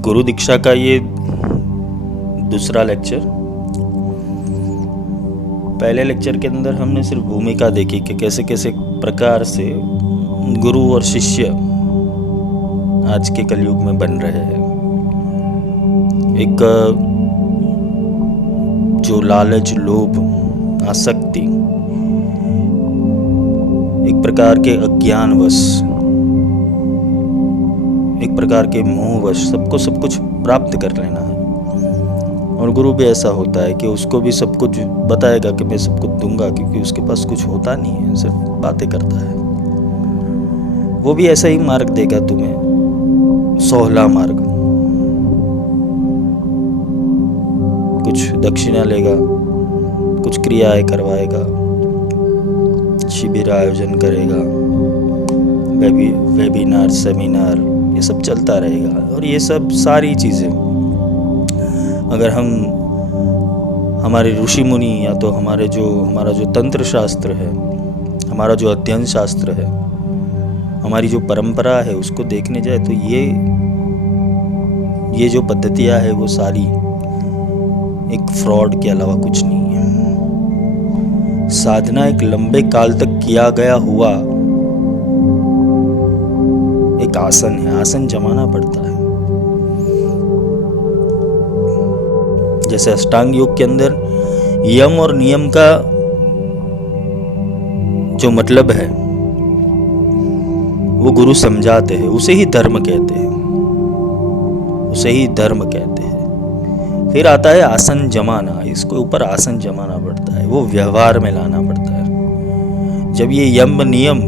गुरु दीक्षा का ये दूसरा लेक्चर। पहले लेक्चर के अंदर हमने सिर्फ भूमिका देखी कि कैसे कैसे प्रकार से गुरु और शिष्य आज के कलयुग में बन रहे हैं। एक जो लालच, लोभ, आसक्ति, एक प्रकार के अज्ञानवश, एक प्रकार के मोहवश सबको सब कुछ प्राप्त कर लेना है। और गुरु भी ऐसा होता है कि उसको भी सब कुछ बताएगा कि मैं सब कुछ दूंगा, क्योंकि उसके पास कुछ होता नहीं है, सिर्फ बातें करता है। वो भी ऐसा ही मार्ग देगा तुम्हें, सोहला मार्ग। कुछ दक्षिणा लेगा, कुछ क्रियाएं करवाएगा, शिविर आयोजन करेगा, वेबिनार, सेमिनार, ये सब चलता रहेगा। और ये सब सारी चीज़ें अगर हम हमारे ऋषि मुनि या तो हमारा जो तंत्र शास्त्र है, हमारा जो अध्ययन शास्त्र है, हमारी जो परंपरा है, उसको देखने जाए तो ये जो पद्धतियाँ है वो सारी एक फ्रॉड के अलावा कुछ नहीं है। साधना एक लंबे काल तक किया गया हुआ एक आसन है। आसन जमाना पड़ता है। जैसे अष्टांग योग के अंदर यम और नियम का जो मतलब है वो गुरु समझाते हैं, उसे ही धर्म कहते हैं, उसे ही धर्म कहते हैं। फिर आता है आसन जमाना। इसके ऊपर आसन जमाना पड़ता है, वो व्यवहार में लाना पड़ता है। जब ये यम नियम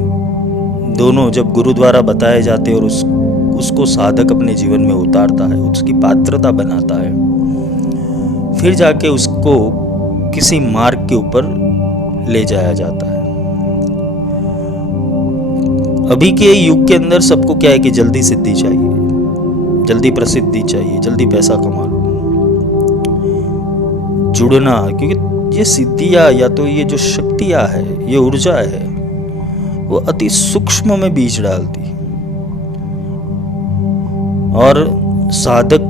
दोनों जब गुरु द्वारा बताए जाते हैं और उसको साधक अपने जीवन में उतारता है, उसकी पात्रता बनाता है, फिर जाके उसको किसी मार्ग के ऊपर ले जाया जाता है। अभी के युग के अंदर सबको क्या है कि जल्दी सिद्धि चाहिए, जल्दी प्रसिद्धि चाहिए, जल्दी पैसा कमा लो, जुड़ना। क्योंकि ये सिद्धियां या तो ये जो शक्तियां है, ये ऊर्जा है, वो अति सूक्ष्म में बीज डालती है। और साधक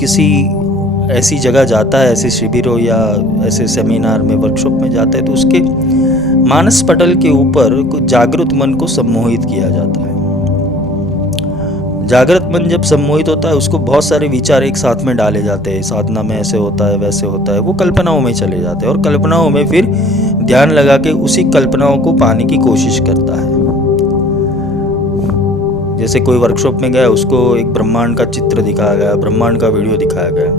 किसी ऐसी जगह जाता है, ऐसे शिविरों या ऐसे सेमिनार में, वर्कशॉप में जाता है, तो उसके मानस पटल के ऊपर जागृत मन को सम्मोहित किया जाता है। जागृत मन जब सम्मोहित होता है, उसको बहुत सारे विचार एक साथ में डाले जाते हैं। साधना में ऐसे होता है, वैसे होता है, वो कल्पनाओं में चले जाते हैं और कल्पनाओं में फिर ध्यान लगा के उसी कल्पनाओं को पाने की कोशिश करता है। जैसे कोई वर्कशॉप में गया, उसको एक ब्रह्मांड का चित्र दिखाया गया, ब्रह्मांड का वीडियो दिखाया गया,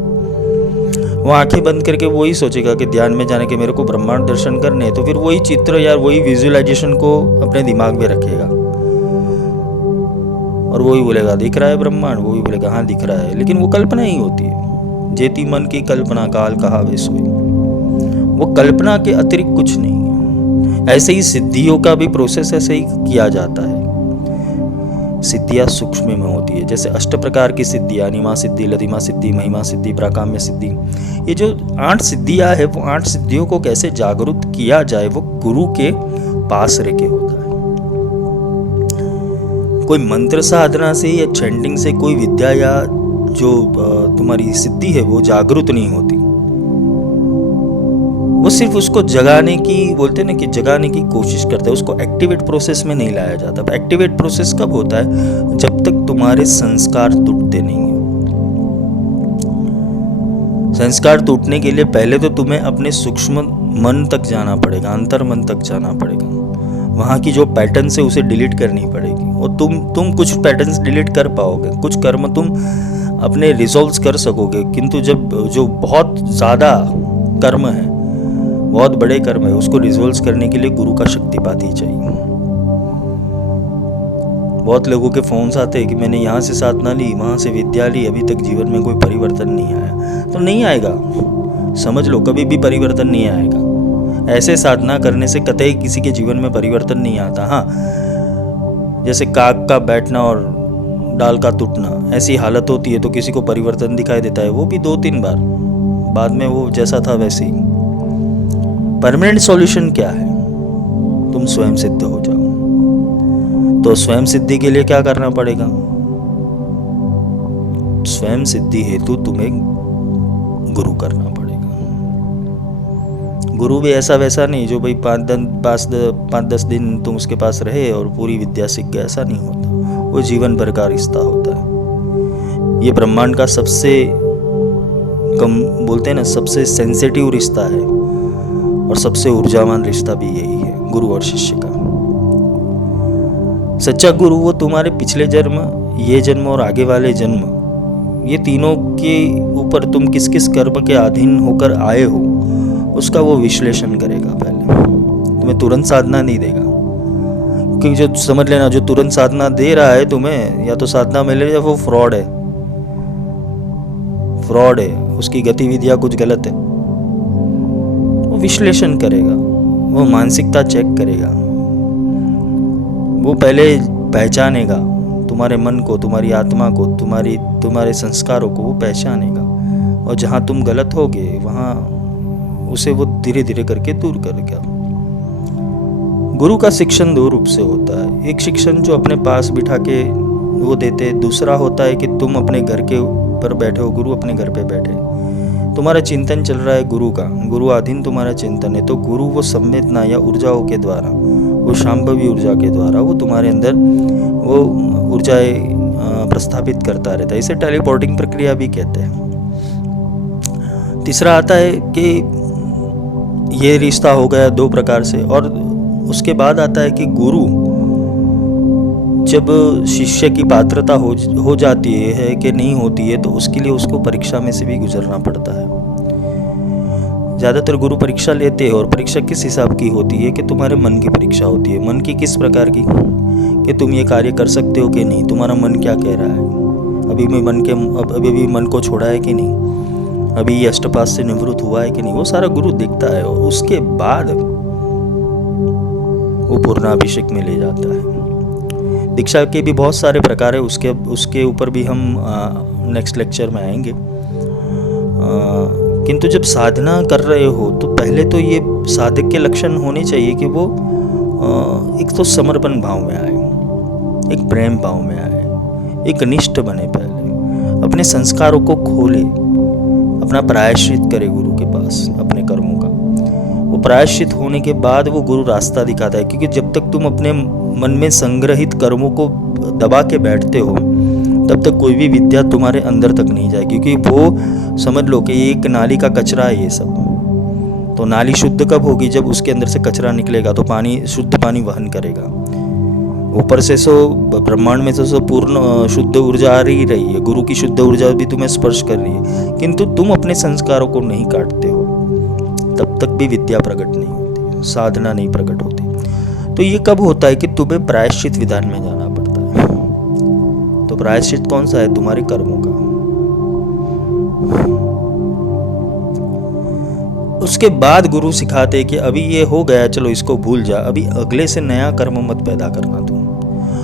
वो आंखें बंद करके वही सोचेगा कि ध्यान में जाने के मेरे को ब्रह्मांड दर्शन करने हैं, तो फिर वही चित्र या वही विजुअलाइजेशन को अपने दिमाग में रखेगा और वही बोलेगा दिख रहा है ब्रह्मांड, वही बोलेगा हाँ दिख रहा है, लेकिन वो कल्पना ही होती है। जेती मन की कल्पना काल कहावे सोई, वो कल्पना के अतिरिक्त कुछ नहीं है। ऐसे ही सिद्धियों का भी प्रोसेस ऐसे ही किया जाता है। सिद्धियाँ सूक्ष्म में होती है। जैसे 8 प्रकार की सिद्धियाँ, अनिमा सिद्धि, लधिमा सिद्धि, महिमा सिद्धि, प्राकाम्य सिद्धि, ये जो 8 सिद्धियाँ है, वो 8 सिद्धियों को कैसे जागरूक किया जाए, वो गुरु के पास रह के होता है। कोई मंत्र साधना से या चैंटिंग से कोई विद्या या जो तुम्हारी सिद्धि है वो जागरूक नहीं होती। वो सिर्फ उसको जगाने की, बोलते हैं ना कि जगाने की कोशिश करता है, उसको एक्टिवेट प्रोसेस में नहीं लाया जाता। एक्टिवेट प्रोसेस कब होता है? जब तक तुम्हारे संस्कार टूटते नहीं है। संस्कार टूटने के लिए पहले तो तुम्हें अपने सूक्ष्म मन तक जाना पड़ेगा, अंतर मन तक जाना पड़ेगा। वहाँ की जो पैटर्न्स है उसे डिलीट करनी पड़ेगी। और तुम कुछ पैटर्न्स डिलीट कर पाओगे, कुछ कर्म तुम अपने रिजॉल्व कर सकोगे, किंतु जब जो बहुत ज़्यादा कर्म है, बहुत बड़े कर्म है, उसको रिजॉल्व करने के लिए गुरु का शक्तिपात ही चाहिए। बहुत लोगों के फोन्स आते हैं कि मैंने यहाँ से साधना ली, वहाँ से विद्या ली, अभी तक जीवन में कोई परिवर्तन नहीं आया। तो नहीं आएगा, समझ लो, कभी भी परिवर्तन नहीं आएगा। ऐसे साधना करने से कतई किसी के जीवन में परिवर्तन नहीं आता। हाँ, जैसे काग का बैठना और डाल का टूटना, ऐसी हालत होती है तो किसी को परिवर्तन दिखाई देता है, वो भी 2-3 बार, बाद में वो जैसा था वैसे ही। परमानेंट सॉल्यूशन क्या है? तुम स्वयं सिद्ध हो जाओ। तो स्वयं सिद्धि के लिए क्या करना पड़ेगा? स्वयं सिद्धि हेतु तुम्हें गुरु करना पड़ेगा। गुरु भी ऐसा वैसा नहीं जो भाई 5-10 दिन तुम उसके पास रहे और पूरी विद्या सीख गए, ऐसा नहीं होता। वो जीवन भर का रिश्ता होता है। ये ब्रह्मांड का सबसे कम बोलते हैं ना, सबसे सेंसिटिव रिश्ता है और सबसे ऊर्जावान रिश्ता भी यही है, गुरु और शिष्य का। सच्चा गुरु वो तुम्हारे पिछले जन्म, ये जन्म और आगे वाले जन्म, ये तीनों के ऊपर तुम किस किस कर्म के अधीन होकर आए हो उसका वो विश्लेषण करेगा। पहले तुम्हें तुरंत साधना नहीं देगा, क्योंकि जो समझ लेना, जो तुरंत साधना दे रहा है तुम्हें, या तो साधना मिले या वो फ्रॉड है, उसकी गतिविधियां कुछ गलत है। वो विश्लेषण करेगा, वो मानसिकता चेक करेगा, वो पहले पहचानेगा तुम्हारे मन को, तुम्हारी आत्मा को, तुम्हारे संस्कारों को वो पहचानेगा, और जहाँ तुम गलत होगे वहाँ उसे वो धीरे धीरे करके दूर करेगा। गुरु का शिक्षण दो रूप से होता है। एक शिक्षण जो अपने पास बिठा के वो देते, दूसरा होता है कि तुम अपने घर के ऊपर बैठे हो, गुरु अपने घर पे बैठे, तुम्हारा चिंतन चल रहा है गुरु का, गुरु अधीन तुम्हारा चिंतन है, तो गुरु वो संवेदना या ऊर्जाओं के द्वारा, वो शांभवी ऊर्जा के द्वारा वो तुम्हारे अंदर वो ऊर्जाएं प्रस्थापित करता रहता है। इसे टेलीपोर्टिंग प्रक्रिया भी कहते हैं। तीसरा आता है कि ये रिश्ता हो गया दो प्रकार से, और उसके बाद आता है कि गुरु जब शिष्य की पात्रता हो जाती है कि नहीं होती है, तो उसके लिए उसको परीक्षा में से भी गुजरना पड़ता है। ज़्यादातर गुरु परीक्षा लेते हैं, और परीक्षा किस हिसाब की होती है कि तुम्हारे मन की परीक्षा होती है। मन की किस प्रकार की, कि तुम ये कार्य कर सकते हो कि नहीं, तुम्हारा मन क्या कह रहा है, अभी भी मन को छोड़ा है कि नहीं, अभी ये अष्टपास से निवृत्त हुआ है कि नहीं, वो सारा गुरु देखता है, और उसके बाद वो पूर्णाभिषेक में ले जाता है। दीक्षा के भी बहुत सारे प्रकार है, उसके ऊपर भी हम नेक्स्ट लेक्चर में आएंगे। किंतु जब साधना कर रहे हो तो पहले तो ये साधक के लक्षण होने चाहिए कि वो एक तो समर्पण भाव में आए, एक प्रेम भाव में आए, एक निष्ठ बने, पहले अपने संस्कारों को खोले, अपना प्रायश्चित करे गुरु के पास अपने कर्मों का। वो प्रायश्चित होने के बाद वो गुरु रास्ता दिखाता है, क्योंकि जब तक तुम अपने मन में संग्रहित कर्मों को दबा के बैठते हो तब तक कोई भी विद्या तुम्हारे अंदर तक नहीं जाएगी, क्योंकि वो समझ लो कि एक नाली का कचरा है ये सब। तो नाली शुद्ध कब होगी, जब उसके अंदर से कचरा निकलेगा तो पानी, शुद्ध पानी वहन करेगा। ऊपर से ब्रह्मांड में तो पूर्ण शुद्ध ऊर्जा आ रही है, गुरु की शुद्ध ऊर्जा भी तुम्हें स्पर्श कर रही है, किंतु तुम अपने संस्कारों को नहीं काटते हो, तब तक भी विद्या प्रकट नहीं होती, साधना नहीं प्रकट होती। तो ये कब होता है कि तुम्हें प्रायश्चित विधान में जाना पड़ता है। तो प्रायश्चित कौन सा है, तुम्हारे कर्मों का। उसके बाद गुरु सिखाते कि अभी ये हो गया, चलो इसको भूल जा, अभी अगले से नया कर्म मत पैदा करना तुम।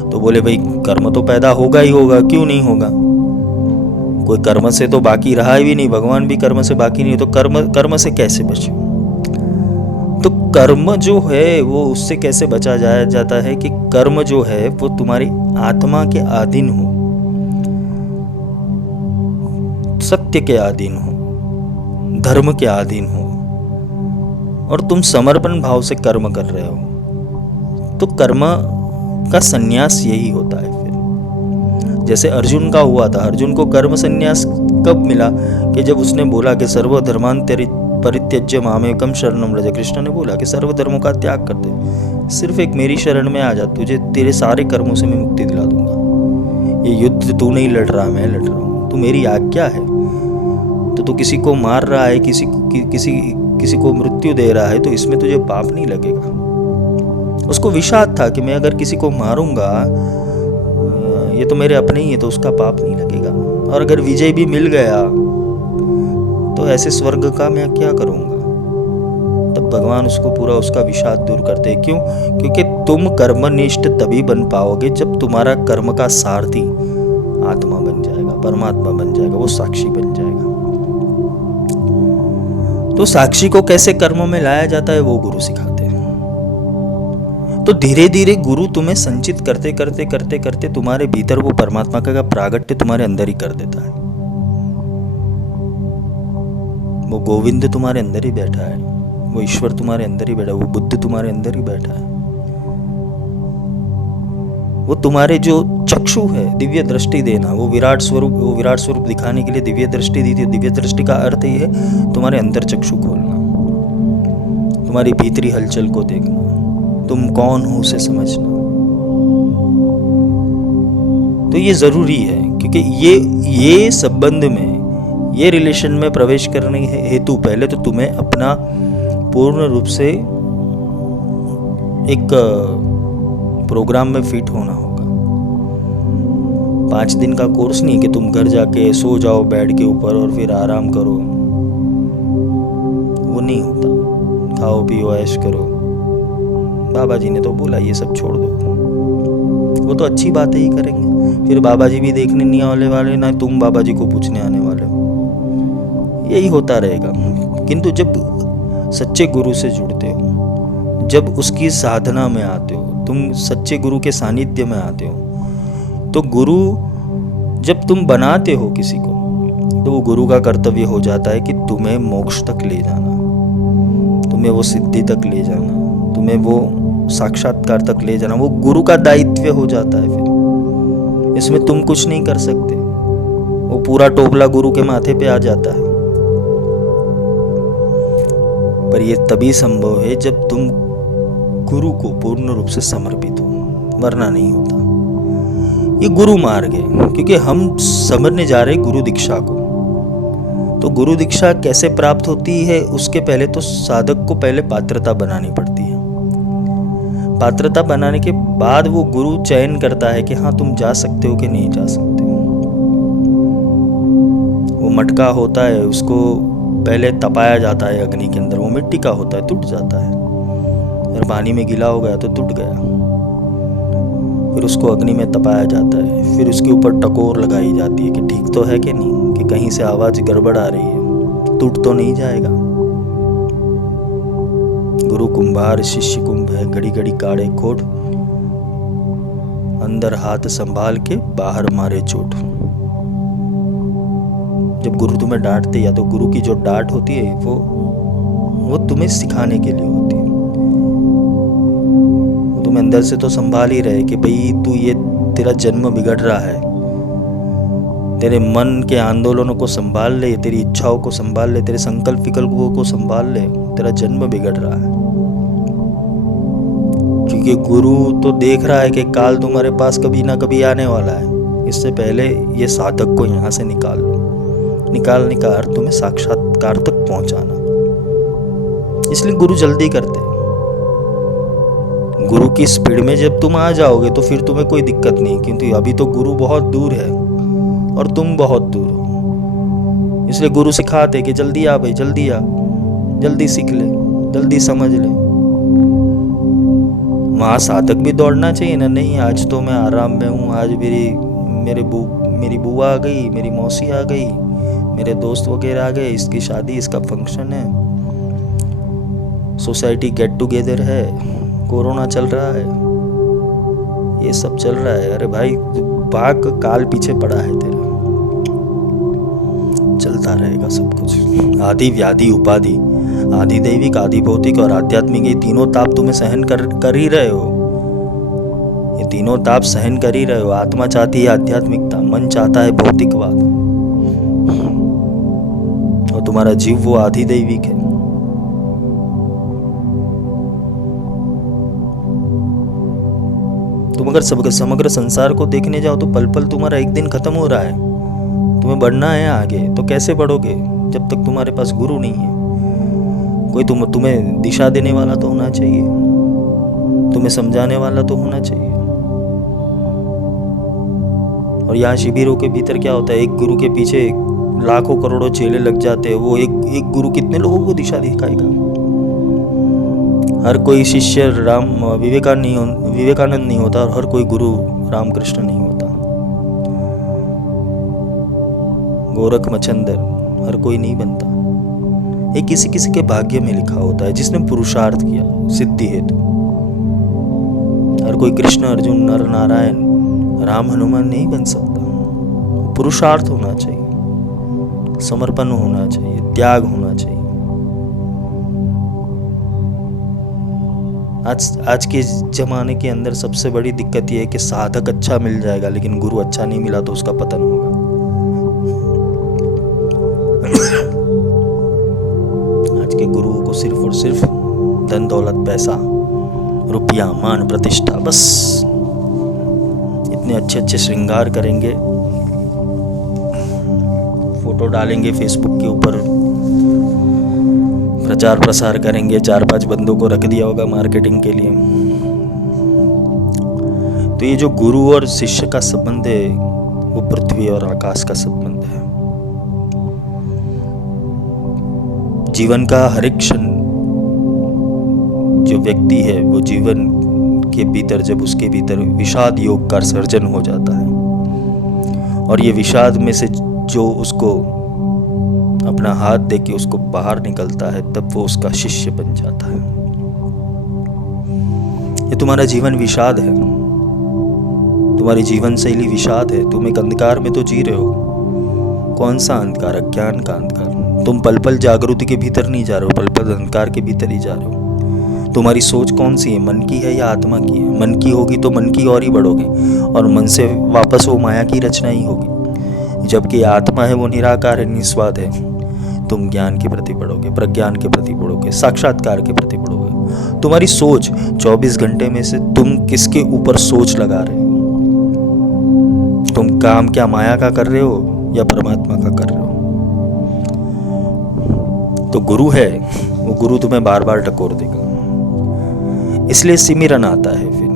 तो बोले भाई कर्म तो पैदा होगा ही होगा, क्यों नहीं होगा, कोई कर्म से तो बाकी रहा ही नहीं, भगवान भी कर्म से बाकी नहीं, तो कर्म से कैसे बचे। तो कर्म जो है वो उससे कैसे बचा जाता है कि कर्म जो है वो तुम्हारी आत्मा के अधीन हो, सत्य के अधीन हो, धर्म के अधीन हो, और तुम समर्पण भाव से कर्म कर रहे हो। तो कर्म का संन्यास यही होता है। फिर जैसे अर्जुन का हुआ था, अर्जुन को कर्म संन्यास कब मिला, कि जब उसने बोला कि सर्वधर्मान् परित्यज्य मामेकं शरणं व्रज। कृष्ण ने बोला कि सर्वधर्मों का त्याग कर दे, सिर्फ एक मेरी शरण में आ जा, तुझे तेरे सारे कर्मों से मैं मुक्ति दिला दूंगा। ये युद्ध तू नहीं लड़ रहा, मैं लड़ रहा हूँ, तू मेरी आज्ञा है। तो तू किसी को मार रहा है, किसी को मृत्यु दे रहा है, तो इसमें तुझे पाप नहीं लगेगा। उसको विषाद था कि मैं अगर किसी को मारूंगा, ये तो मेरे अपने ही है, तो उसका पाप नहीं लगेगा, और अगर विजय भी मिल गया तो ऐसे स्वर्ग का मैं क्या करूंगा। तब भगवान उसको पूरा उसका विषाद दूर करते हैं। क्यों? क्योंकि तुम कर्मनिष्ठ तभी बन पाओगे जब तुम्हारा कर्म का सारथी आत्मा बन जाएगा, परमात्मा बन जाएगा, वो साक्षी बन जाएगा। तो साक्षी को कैसे कर्मों में लाया जाता है वो गुरु सिखाते हैं। तो धीरे धीरे गुरु तुम्हें संचित करते करते तुम्हारे भीतर वो परमात्मा का प्रागट्य तुम्हारे अंदर ही कर देता है। वो गोविंद तुम्हारे अंदर ही बैठा है, वो ईश्वर तुम्हारे अंदर ही बैठा है, वो बुद्ध तुम्हारे अंदर ही बैठा है। वो तुम्हारे जो चक्षु है, दिव्य दृष्टि देना, वो विराट स्वरूप दिखाने के लिए दिव्य दृष्टि दी थी। दिव्य दृष्टि का अर्थ ही है तुम्हारे अंदर चक्षु खोलना, तुम्हारी भीतरी हलचल को देखना, तुम कौन हो उसे समझना। तो ये जरूरी है, क्योंकि ये संबंध में, ये रिलेशन में प्रवेश करने हेतु पहले तो तुम्हें अपना पूर्ण रूप से एक प्रोग्राम में फिट होना होगा। 5 दिन का कोर्स नहीं कि तुम घर जाके सो जाओ बेड के ऊपर और फिर आराम करो, वो नहीं होता। खाओ पियो ऐश करो, बाबा जी ने तो बोला ये सब छोड़ दो। वो तो अच्छी बातें ही करेंगे, फिर बाबा जी भी देखने नहीं आने वाले, ना तुम बाबा जी को पूछने आने वाले हो, यही होता रहेगा। किंतु जब सच्चे गुरु से जुड़ते हो, जब उसकी साधना में आते हो, तुम सच्चे गुरु के सानिध्य में आते हो, तो गुरु जब तुम बनाते हो किसी को, तो वो गुरु का कर्तव्य हो जाता है कि तुम्हें मोक्ष तक ले जाना, तुम्हें वो सिद्धि तक ले जाना, तुम्हें वो साक्षात्कार तक ले जाना। वो गुरु का दायित्व हो जाता है। फिर इसमें तुम कुछ नहीं कर सकते, वो पूरा टोपला गुरु के माथे पे आ जाता है। पर ये तभी संभव है जब तुम गुरु को पूर्ण रूप से समर्पित हो, वरना नहीं होता। ये गुरु मार्ग है, क्योंकि हम समझने जा रहे हैं गुरु दीक्षा को। तो गुरु दीक्षा कैसे प्राप्त होती है, उसके पहले तो साधक को पहले पात्रता बनानी पड़ती है। पात्रता बनाने के बाद वो गुरु चयन करता है कि हाँ तुम जा सकते हो कि नहीं जा सकते हो। वो मटका होता है, उसको पहले तपाया जाता है अग्नि के अंदर, वो मिट्टी का होता है, टूट जाता है। अगर पानी में गीला हो गया तो टूट गया। फिर उसको अग्नि में तपाया जाता है, फिर उसके ऊपर टकोर लगाई जाती है कि ठीक तो है कि नहीं, कि कहीं से आवाज़ गड़बड़ आ रही है, टूट तो नहीं जाएगा। गुरु कुंभार शिष्य कुंभ है, घड़ी घड़ी काढ़े खोट, अंदर हाथ संभाल के बाहर मारे चोट। जब गुरु तुम्हें डांटते, या तो गुरु की जो डांट होती है वो तुम्हें सिखाने के लिए होती है। वो तुम्हें अंदर से तो संभाल ही रहे कि भाई तू, ये तेरा जन्म बिगड़ रहा है, तेरे मन के आंदोलनों को संभाल ले, तेरी इच्छाओं को संभाल ले, तेरे संकल्प विकल्पों को संभाल ले, तेरा जन्म बिगड़ रहा है। क्योंकि गुरु तो देख रहा है कि काल तुम्हारे पास कभी ना कभी आने वाला है। इससे पहले ये साधक को यहाँ से निकाल लो, निकालने का अर्थ तुम्हें साक्षात्कार तक पहुंचाना। इसलिए गुरु जल्दी करते हैं। गुरु की स्पीड में जब तुम आ जाओगे तो फिर तुम्हें कोई दिक्कत नहीं, क्योंकि अभी तो गुरु बहुत दूर है और तुम बहुत दूर हो। इसलिए गुरु सिखाते कि जल्दी आ भाई, जल्दी आ, जल्दी सीख ले, जल्दी समझ ले। वहाँ साधक भी दौड़ना चाहिए ना, नहीं आज तो मैं आराम में हूँ, आज मेरी बुआ आ गई, मेरी मौसी आ गई, मेरे दोस्त वगैरह आ गए, इसकी शादी, इसका फंक्शन है, सोसाइटी गेट टुगेदर है, कोरोना चल रहा है, ये सब चल रहा है। अरे भाई भाग, काल पीछे पड़ा है तेरा, चलता रहेगा सब कुछ। आदि व्याधि उपाधि, आदि दैविक, आदि भौतिक और आध्यात्मिक, ये तीनों ताप तुम्हें सहन कर ही रहे हो। ये तीनों ताप सहन कर ही रहे हो। आत्मा चाहती है आध्यात्मिकता, मन चाहता है भौतिकवाद, और तुम्हारा जीव वो आदि दैविक है। तुम अगर समग्र संसार को देखने जाओ तो पल पल तुम्हारा एक दिन खत्म हो रहा है। तुम्हें बढ़ना है आगे, तो कैसे बढ़ोगे जब तक तुम्हारे पास गुरु नहीं है? कोई तुम्हें दिशा देने वाला तो होना चाहिए, तुम्हें समझाने वाला तो होना चाहिए। और यहाँ शिविरों के भीतर क्या होता है, एक गुरु के पीछे लाखों करोड़ों चेले लग जाते हैं। वो एक गुरु कितने लोगों को दिशा दिखाएगा? हर कोई शिष्य विवेकानंद नहीं होता, और हर कोई गुरु रामकृष्ण नहीं होता, गोरख मचंदर हर कोई नहीं बनता। ये किसी किसी के भाग्य में लिखा होता है, जिसने पुरुषार्थ किया सिद्धि हेतु। हर कोई कृष्ण अर्जुन नर नारायण राम हनुमान नहीं बन सकता। पुरुषार्थ होना चाहिए, समर्पण होना चाहिए, त्याग होना चाहिए। आज के जमाने के अंदर सबसे बड़ी दिक्कत यह है कि साधक अच्छा मिल जाएगा लेकिन गुरु अच्छा नहीं मिला तो उसका पतन होगा। आज के गुरुओं को सिर्फ और सिर्फ धन दौलत, पैसा, रुपया, मान, प्रतिष्ठा, बस इतने अच्छे अच्छे श्रृंगार करेंगे, फोटो डालेंगे फेसबुक के ऊपर, प्रचार प्रसार करेंगे, 4-5 बंदों को रख दिया होगा मार्केटिंग के लिए। तो ये जो गुरु और शिष्य का संबंध है वो पृथ्वी और आकाश का संबंध है। जीवन का हर एक क्षण जो व्यक्ति है वो जीवन के भीतर, जब उसके भीतर विषाद योग का सर्जन हो जाता है और ये विषाद में से जो उसको अपना हाथ दे के उसको बाहर निकलता है, तब वो उसका शिष्य बन जाता है। ये तुम्हारा जीवन विषाद है, तुम्हारी जीवन शैली विषाद है। तुम एक अंधकार में तो जी रहे हो। कौन सा अंधकार? अज्ञान का अंधकार। तुम पल पल जागृति के भीतर नहीं जा रहे हो, पल पल अंधकार के भीतर ही जा रहे हो। तुम्हारी सोच कौन सी है? मन की है या आत्मा की है? मन की होगी तो मन की और ही बढ़ोगे और मन से वापस वो माया की रचना ही होगी। जबकि आत्मा है वो निराकार है, निस्वाद है। तुम ज्ञान के प्रति बढ़ोगे, प्रज्ञान के प्रति बढ़ोगे, साक्षात्कार के प्रति बढ़ोगे। तुम्हारी सोच 24 घंटे में से तुम किसके ऊपर सोच लगा रहे हो? तुम काम क्या माया का कर रहे हो या परमात्मा का कर रहे हो? तो गुरु है, वो गुरु तुम्हें बार बार टकोर देगा। इसलिए सिमरन आता है। फिर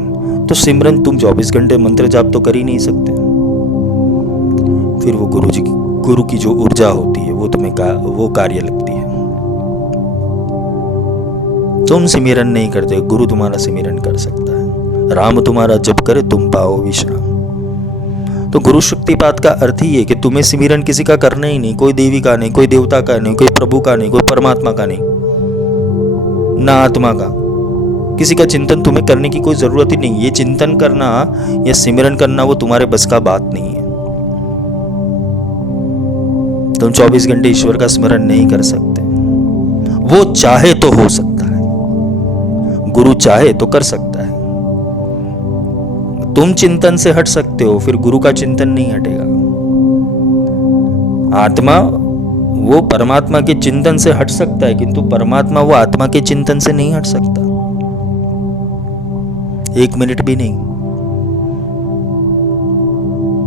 तो सिमरन तुम 24 घंटे मंत्र जाप तो कर ही नहीं सकते। फिर वो गुरु की जो ऊर्जा होती है वो तुम्हें वो कार्य लगती है। तुम सिमरन नहीं करते, गुरु तुम्हारा सिमरन कर सकता है। राम तुम्हारा जप करे तुम पाओ विश्राम। तो गुरु शक्तिपात का अर्थ ही है कि तुम्हें सिमरन किसी का करना ही नहीं, कोई देवी का नहीं, कोई देवता का नहीं, कोई प्रभु का नहीं, कोई परमात्मा का नहीं, ना आत्मा का। किसी का चिंतन तुम्हें करने की कोई जरूरत ही नहीं। ये चिंतन करना या सिमरन करना वो तुम्हारे बस का बात नहीं है। तुम 24 घंटे ईश्वर का स्मरण नहीं कर सकते। वो चाहे तो हो सकता है, गुरु चाहे तो कर सकता है। तुम चिंतन से हट सकते हो, फिर गुरु का चिंतन नहीं हटेगा। आत्मा वो परमात्मा के चिंतन से हट सकता है, किंतु परमात्मा वो आत्मा के चिंतन से नहीं हट सकता, 1 मिनट भी नहीं।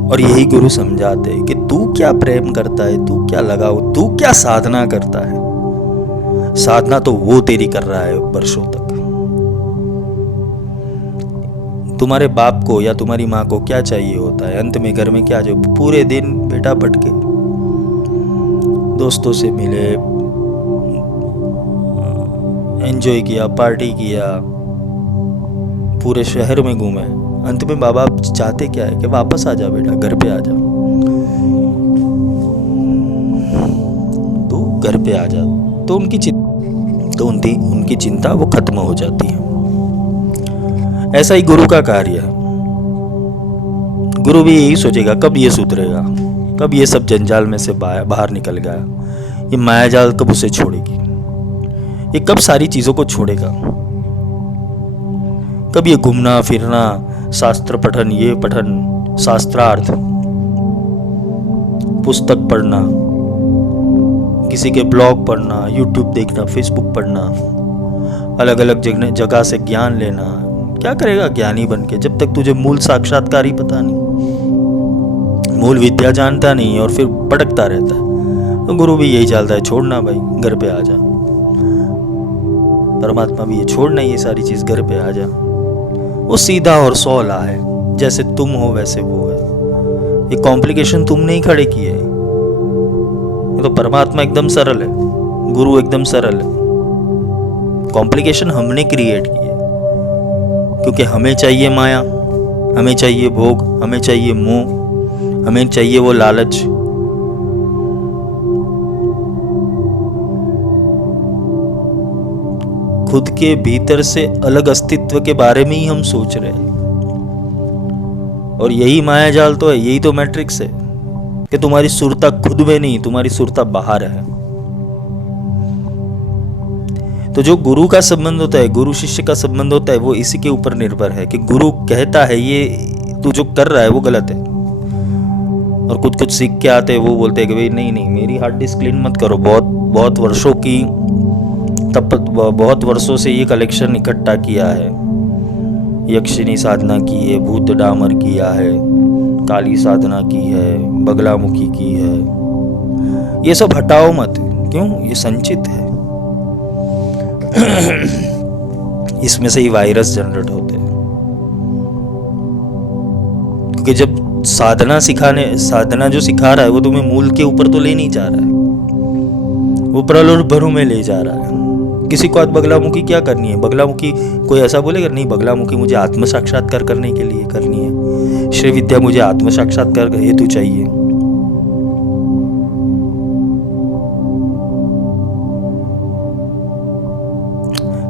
और यही गुरु समझाते हैं कि तू क्या प्रेम करता है, तू क्या लगाव, तू क्या साधना करता है। साधना तो वो तेरी कर रहा है वर्षों तक। तुम्हारे बाप को या तुम्हारी माँ को क्या चाहिए होता है? अंत में घर में क्या जो पूरे दिन बेटा भटके, दोस्तों से मिले, एंजॉय किया, पार्टी किया, पूरे शहर में घूमे। अंत में बाबा चाहते क्या है कि वापस आ जा बेटा, घर पे आ जा, तू घर पे आ जा। तो उनकी चिंता वो खत्म हो जाती है। ऐसा ही गुरु का कार्य है। गुरु भी यही सोचेगा कब ये सुधरेगा, कब ये सब जंजाल में से बाहर निकल गया, ये मायाजाल कब उसे छोड़ेगी, ये कब सारी चीजों को छोड़ेगा, कब ये घूमना फिरना, शास्त्र पठन, ये पठन, शास्त्रार्थ, पुस्तक पढ़ना, किसी के ब्लॉग पढ़ना, यूट्यूब देखना, फेसबुक पढ़ना, अलग अलग जगह से ज्ञान लेना। क्या करेगा ज्ञानी बन के जब तक तुझे मूल साक्षात्कार ही पता नहीं, मूल विद्या जानता नहीं और फिर भटकता रहता है। तो गुरु भी यही चालता है, छोड़ना भाई, घर पे आ जा। परमात्मा भी ये छोड़ना, ये सारी चीज घर पे आ जा। वो सीधा और सौला है, जैसे तुम हो वैसे वो है। ये कॉम्प्लिकेशन तुमने ही खड़े किए हैं। ये तो परमात्मा एकदम सरल है, गुरु एकदम सरल है। कॉम्प्लिकेशन हमने क्रिएट किए, क्योंकि हमें चाहिए माया, हमें चाहिए भोग, हमें चाहिए मोह, हमें चाहिए वो लालच। खुद के भीतर से अलग अस्तित्व के बारे में ही हम सोच रहे हैं। और यही माया जाल तो है, यही तो मैट्रिक्स है। कि तुम्हारी सुरता खुद में नहीं, तुम्हारी सुरता बाहर है। तो जो गुरु का संबंध होता है, गुरु शिष्य का संबंध होता है, वो इसी के ऊपर निर्भर है कि गुरु कहता है ये तू जो कर रहा है वो गलत है, और कुछ कुछ सीख के आते हैं वो बोलते हैं कि भाई नहीं नहीं, मेरी हार्ड डिस्क क्लीन मत करो। बहुत वर्षों की बहुत वर्षों से ये कलेक्शन इकट्ठा किया है, यक्षिणी साधना की है, भूत डामर किया है, काली साधना की है, बगलामुखी की है, ये सब हटाओ मत। क्यों? ये संचित है। इसमें से ही वायरस जनरेट होते हैं। क्योंकि जब साधना जो सिखा रहा है वो तुम्हें मूल के ऊपर तो ले नहीं जा रहा है, वो प्रलोभनों में ले जा रहा है। किसी को आज बगलामुखी क्या करनी है? बगलामुखी कोई ऐसा बोलेगा नहीं, बगलामुखी मुझे आत्म साक्षात्कार करने के लिए करनी है, श्री विद्या मुझे आत्म साक्षात्कार हेतु चाहिए।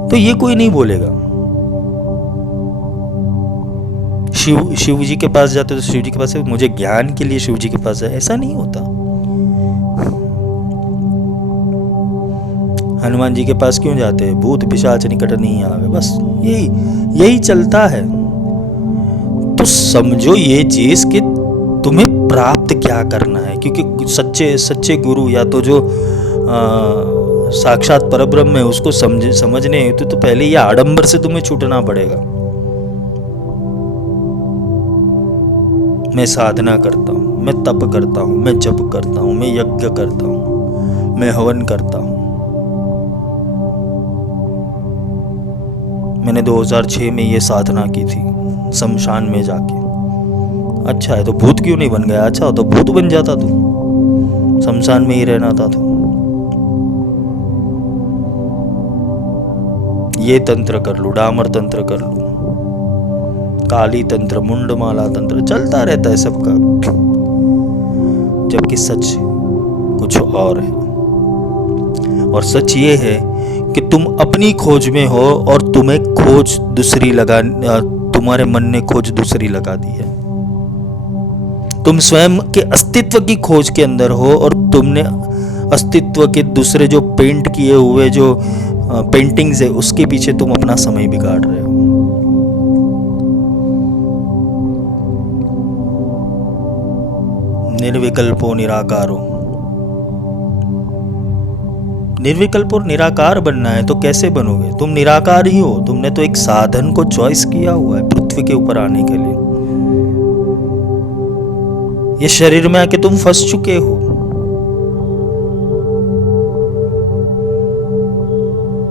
तो ये कोई नहीं बोलेगा। शिव जी के पास जाते तो शिव जी के पास मुझे ज्ञान के लिए शिव जी के पास है, ऐसा नहीं होता। हनुमान जी के पास क्यों जाते हैं? भूत पिशाच निकट नहीं आवे, बस यही चलता है। तो समझो ये चीज कि तुम्हें प्राप्त क्या करना है, क्योंकि सच्चे गुरु या तो जो साक्षात परब्रह्म है उसको समझने हेतु तो पहले ये आडंबर से तुम्हें छूटना पड़ेगा। मैं साधना करता हूँ, मैं तप करता हूँ, मैं जप करता हूँ, मैं यज्ञ करता हूँ, मैं हवन करता हूँ। मैंने 2006 में ये साधना की थी शमशान में जाके। अच्छा है, तो भूत क्यों नहीं बन गया? अच्छा हो तो भूत बन जाता तू, शमशान में ही रहना था तू। ये तंत्र कर लूं, डामर तंत्र कर लूं, काली तंत्र, मुंडमाला तंत्र, चलता रहता है सबका, जबकि सच कुछ और है। और सच ये है कि तुम अपनी खोज में हो और तुम्हें खोज दूसरी तुम्हारे मन ने खोज दूसरी लगा दी है। तुम स्वयं के अस्तित्व की खोज के अंदर हो और तुमने अस्तित्व के दूसरे जो पेंट किए हुए जो पेंटिंग्स है उसके पीछे तुम अपना समय बिगाड़ रहे हो। निर्विकल्पो निराकारो। निर्विकल्प और निराकार बनना है तो कैसे बनोगे? तुम निराकार ही हो। तुमने तो एक साधन को चॉइस किया हुआ है पृथ्वी के ऊपर आने के लिए। ये शरीर में आके तुम फंस चुके हो।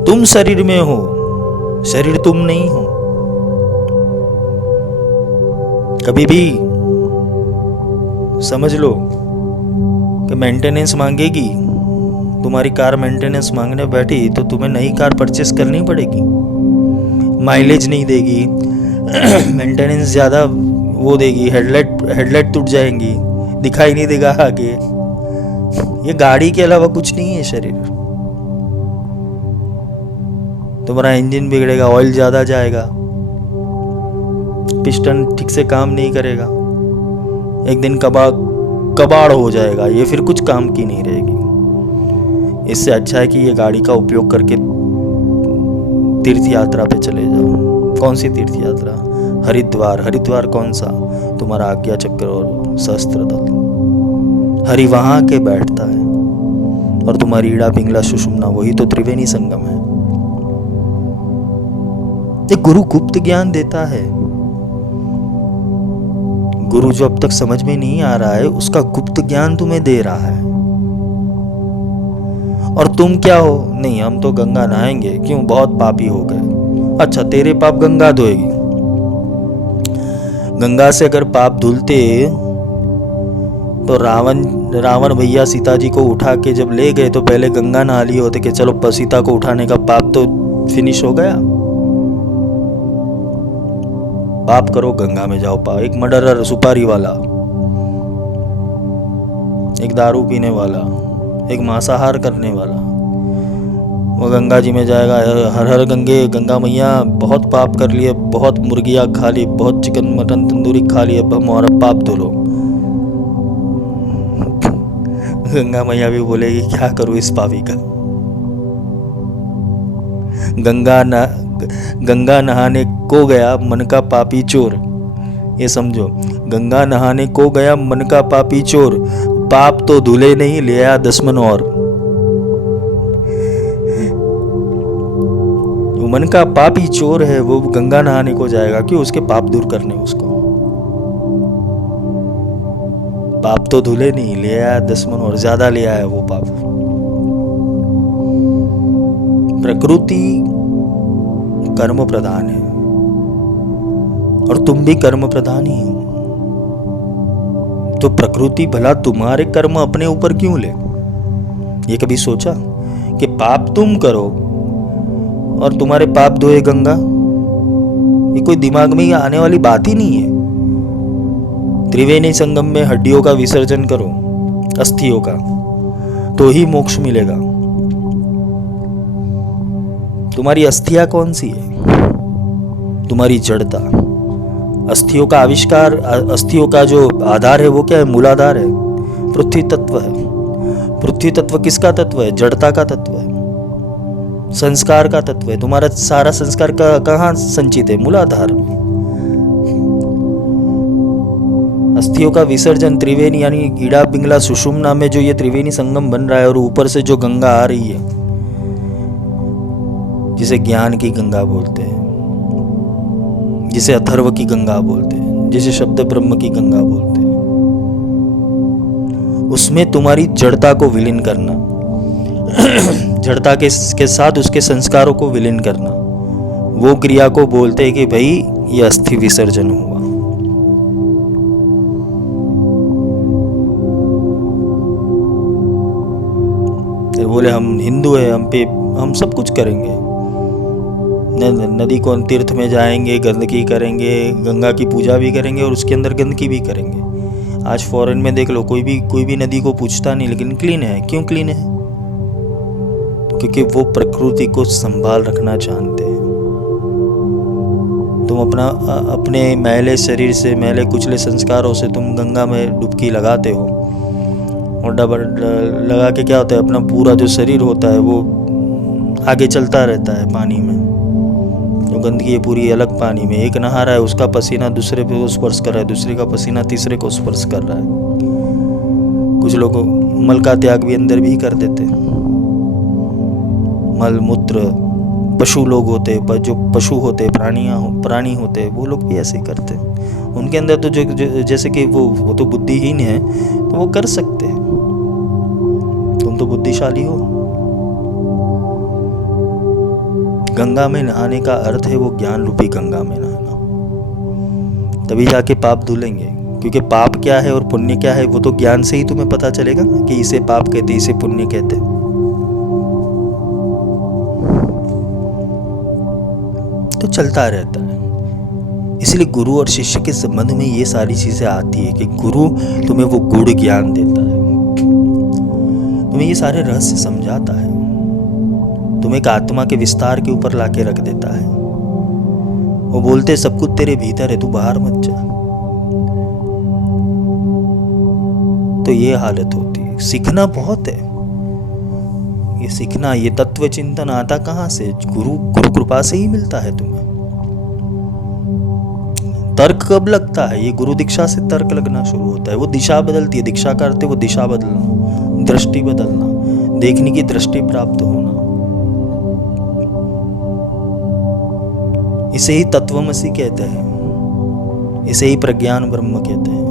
तुम शरीर में हो, शरीर तुम नहीं हो। कभी भी समझ लो कि मेंटेनेंस मांगेगी, तुम्हारी कार मेंटेनेंस मांगने बैठी तो तुम्हें नई कार परचेस करनी पड़ेगी। माइलेज नहीं देगी, मेंटेनेंस ज़्यादा वो देगी, हेडलाइट टूट जाएंगी, दिखाई नहीं देगा आगे। ये गाड़ी के अलावा कुछ नहीं है शरीर। तुम्हारा इंजन बिगड़ेगा, ऑयल ज़्यादा जाएगा, पिस्टन ठीक से काम नहीं करेगा, एक दिन कबाड़ हो जाएगा, ये फिर कुछ काम की नहीं रहेगी। इससे अच्छा है कि ये गाड़ी का उपयोग करके तीर्थ यात्रा पे चले जाओ। कौन सी तीर्थ यात्रा? हरिद्वार कौन सा? तुम्हारा आज्ञा चक्र और सहस्त्रदल। हरि वहां के बैठता है और तुम्हारी ईड़ा पिंगला सुषुम्ना वही तो त्रिवेणी संगम है। ये गुरु गुप्त ज्ञान देता है। गुरु जो अब तक समझ में नहीं आ रहा है उसका गुप्त ज्ञान तुम्हें दे रहा है। और तुम क्या हो? नहीं, हम तो गंगा नहाएंगे। क्यों? बहुत पापी हो गए। अच्छा, तेरे पाप गंगा धोएगी। गंगा से अगर पाप धुलते तो रावण भैया सीता जी को उठा के जब ले गए तो पहले गंगा नहा लिए होते कि चलो सीता को उठाने का पाप तो फिनिश हो गया। पाप करो, गंगा में जाओ। पाप एक मर्डरर, सुपारी वाला, एक दारू पीने वाला, एक मांसाहार करने वाला, वो गंगा जी में जाएगा। हर हर गंगा मैया, बहुत पाप कर लिए, बहुत मुर्गियाँ खा ली, बहुत चिकन मटन तंदूरी खा लिए, अब हमारा पाप धो लो। गंगा मैया भी बोलेगी क्या करूं इस पापी का। गंगा नहाने को गया मन का पापी चोर। ये समझो, गंगा नहाने को गया मन का पापी चोर, पाप तो धुले नहीं ले आया 10 मन और। वो मन का पापी चोर है, वो गंगा नहाने को जाएगा, क्यों? उसके पाप दूर करने उसको। पाप तो धुले नहीं ले आया 10 मन और, ज्यादा ले आया वो पाप। प्रकृति कर्म प्रधान है और तुम भी कर्म प्रधान ही हो। तो प्रकृति भला तुम्हारे कर्म अपने ऊपर क्यों ले? ये कभी सोचा कि पाप तुम करो और तुम्हारे पाप धोए गंगा? ये कोई दिमाग में आने वाली बात ही नहीं है। त्रिवेणी संगम में हड्डियों का विसर्जन करो, अस्थियों का, तो ही मोक्ष मिलेगा। तुम्हारी अस्थियां कौन सी है? तुम्हारी जड़ता। अस्थियों का आविष्कार, अस्थियों का जो आधार है वो क्या है? मूलाधार है, पृथ्वी तत्व है। पृथ्वी तत्व किसका तत्व है? जड़ता का तत्व है, संस्कार का तत्व है। तुम्हारा सारा संस्कार कहाँ संचित है? मूलाधार में। अस्थियों का विसर्जन त्रिवेणी यानी ईड़ा पिंगला सुषुम्ना में जो ये त्रिवेणी संगम बन रहा है, और ऊपर से जो गंगा आ रही है, जिसे ज्ञान की गंगा बोलते हैं, जिसे अथर्व की गंगा बोलते हैं, जिसे शब्द ब्रह्म की गंगा बोलते हैं, उसमें तुम्हारी जड़ता को विलीन करना, जड़ता के साथ उसके संस्कारों को विलीन करना, वो क्रिया को बोलते हैं कि भाई ये अस्थि विसर्जन हुआ। बोले हम हिंदू है, हम सब कुछ करेंगे, नदी को तीर्थ में जाएंगे, गंदगी करेंगे, गंगा की पूजा भी करेंगे और उसके अंदर गंदगी भी करेंगे। आज फॉरेन में देख लो, कोई भी नदी को पूछता नहीं, लेकिन क्लीन है। क्यों क्लीन है? क्योंकि वो प्रकृति को संभाल रखना जानते हैं। तुम अपने मैले शरीर से, मैले कुचले संस्कारों से तुम गंगा में डुबकी लगाते हो, और डबल लगा के क्या होता है? अपना पूरा जो शरीर होता है वो आगे चलता रहता है पानी में। जो गंदगी है पूरी अलग पानी में। एक नहा रहा है, उसका पसीना दूसरे पे स्पर्श कर रहा है, दूसरे का पसीना तीसरे को स्पर्श कर रहा है। कुछ लोग मल का त्याग भी अंदर भी कर देते हैं। मल मूत्र, पशु लोग होते, जो पशु होते, प्राणी होते, वो लोग भी ऐसे ही करते हैं। उनके अंदर तो जो जैसे कि वो तो बुद्धिहीन है, तो वो कर सकते हैं। तुम तो बुद्धिशाली हो। गंगा में नहाने का अर्थ है वो ज्ञान रूपी गंगा में नहाना। तभी जाके पाप धुलेंगे। क्योंकि पाप क्या है और पुण्य क्या है वो तो ज्ञान से ही तुम्हें पता चलेगा ना, कि इसे पाप कहते, इसे पुण्य कहते। तो चलता रहता है। इसलिए गुरु और शिष्य के संबंध में ये सारी चीजें आती है कि गुरु तुम्हें वो गूढ़ ज्ञान देता है, तुम्हें ये सारे रहस्य समझाता है, तुम्हें एक आत्मा के विस्तार के ऊपर लाके रख देता है। वो बोलते सब कुछ तेरे भीतर है, तू बाहर मत जा। तो ये हालत होती है। सीखना बहुत है। ये सीखना, ये तत्व चिंतन आता कहाँ से? गुरु कृपा से ही मिलता है तुम्हें। तर्क कब लगता है? ये गुरु दीक्षा से तर्क लगना शुरू होता है। वो दिशा बदलती है। दीक्षा करते वो दिशा बदलना, दृष्टि बदलना, देखने की दृष्टि प्राप्त होना। इसे ही तत्वमसि कहते हैं, इसे ही प्रज्ञान ब्रह्म कहते हैं।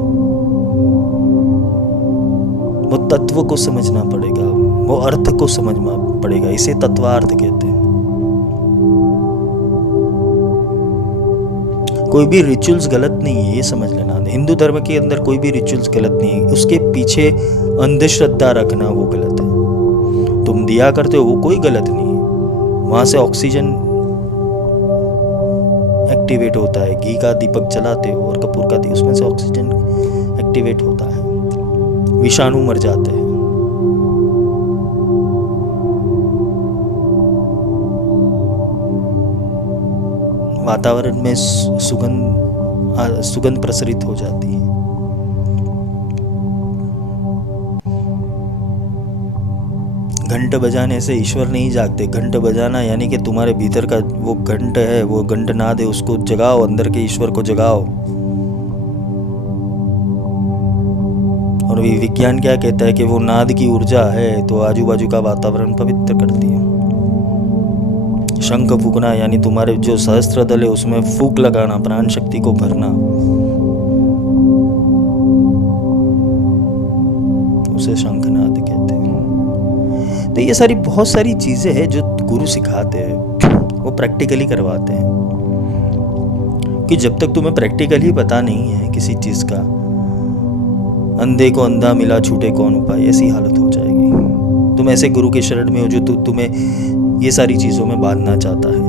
वो तत्व को समझना पड़ेगा, वो अर्थ को समझना पड़ेगा, इसे तत्वार्थ कहते हैं। कोई भी रिचुअल्स गलत नहीं है, ये समझ लेना। हिंदू धर्म के अंदर कोई भी रिचुअल्स गलत नहीं है, उसके पीछे अंधश्रद्धा रखना वो गलत है। तुम दिया करते हो वो कोई गलत नहीं है, वहां से ऑक्सीजन एक्टिवेट होता है। घी का दीपक जलाते हो और कपूर का उसमें से ऑक्सीजन एक्टिवेट होता है, विषाणु मर जाते हैं। वातावरण में सुगंध प्रसरित हो जाती है। घंट बजाने से ईश्वर नहीं जागते। घंट बजाना यानी कि तुम्हारे भीतर का वो घंट है, वो घंट नाद है, उसको जगाओ, अंदर के ईश्वर को जगाओ। और विज्ञान क्या कहता है कि वो नाद की ऊर्जा है तो आजू बाजू का वातावरण पवित्र करती है। शंख फूकना यानी तुम्हारे जो सहस्त्र दल है उसमें फूक लगाना, प्राण शक्ति को भरना, उसे शंखनाद कहते हैं। तो ये सारी बहुत सारी चीजें हैं जो गुरु सिखाते हैं, वो प्रैक्टिकली करवाते हैं। कि जब तक तुम्हें प्रैक्टिकली पता नहीं है किसी चीज का, अंधे को अंधा मिला छूटे कौन उपाय, ऐसी हालत हो जाएगी। तुम ऐसे गुरु के शरण में हो जो तुम्हें ये सारी चीजों में बांधना चाहता है।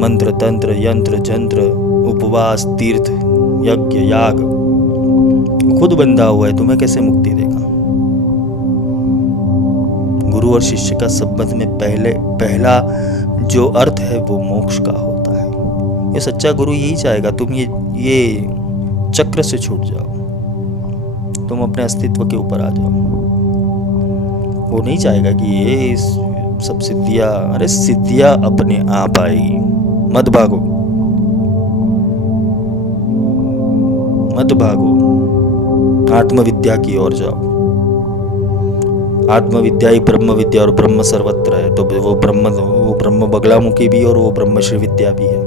मंत्र तंत्र यंत्र जंत्र उपवास तीर्थ यज्ञ याग खुद बंधा हुआ है, तुम्हें कैसे मुक्ति देगा। गुरु और शिष्य का संबंध में पहला जो अर्थ है वो मोक्ष का होता है। ये सच्चा गुरु यही चाहेगा तुम ये चक्र से छूट जाओ, तुम अपने अस्तित्व के ऊपर आ जाओ। वो नहीं चाहेगा कि ये सब सिद्धियां, अरे सिद्धियां अपने आप आई, मत भागो मत भागो, आत्मविद्या की ओर जाओ। आत्मविद्या ही ब्रह्म विद्या और ब्रह्म सर्वत्र है। तो वो ब्रह्म बगलामुखी भी और वो ब्रह्म श्री विद्या भी है।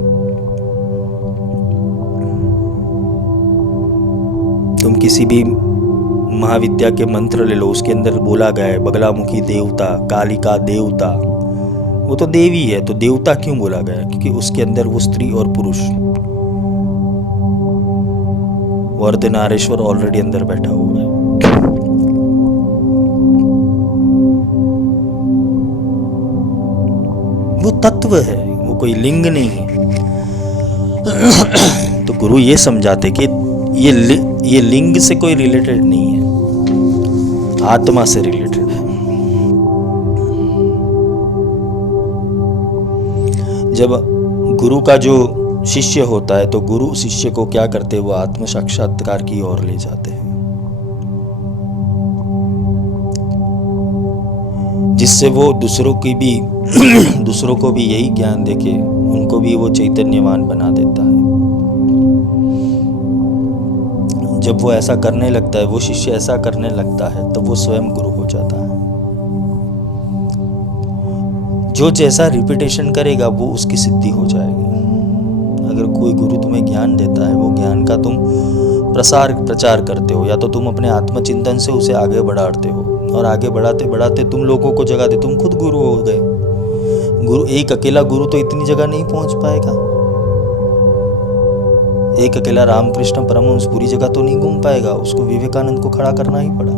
तुम किसी भी महाविद्या के मंत्र ले लो, उसके अंदर बोला गया है बगलामुखी देवता, कालिका देवता, वो तो देवी है, तो देवता क्यों बोला गया? क्योंकि उसके अंदर वो स्त्री और पुरुष, वो अर्धनारीश्वर ऑलरेडी अंदर बैठा हुआ है। वो तत्व है, वो कोई लिंग नहीं है। तो गुरु ये समझाते कि ये लिंग से कोई रिलेटेड नहीं है, आत्मा से रिलेटेड है। जब गुरु का जो शिष्य होता है तो गुरु शिष्य को क्या करते हैं, वो आत्म साक्षात्कार की ओर ले जाते हैं, जिससे वो दूसरों को भी यही ज्ञान देके उनको भी वो चैतन्यवान बना देता है। जब वो ऐसा करने लगता है, वो शिष्य ऐसा करने लगता है, तब वो स्वयं गुरु हो जाता है। जो जैसा रिपीटेशन करेगा वो उसकी सिद्धि हो जाएगी। अगर कोई गुरु तुम्हें ज्ञान देता है, वो ज्ञान का तुम प्रचार करते हो, या तो तुम अपने आत्मचिंतन से उसे आगे बढ़ाते हो, और आगे बढ़ाते बढ़ाते तुम लोगों को जगह दे, तुम खुद गुरु हो गए। गुरु, एक अकेला गुरु तो इतनी जगह नहीं पहुंच पाएगा। एक अकेला रामकृष्ण परमहंस पूरी जगह तो नहीं घूम पाएगा, उसको विवेकानंद को खड़ा करना ही पड़ा।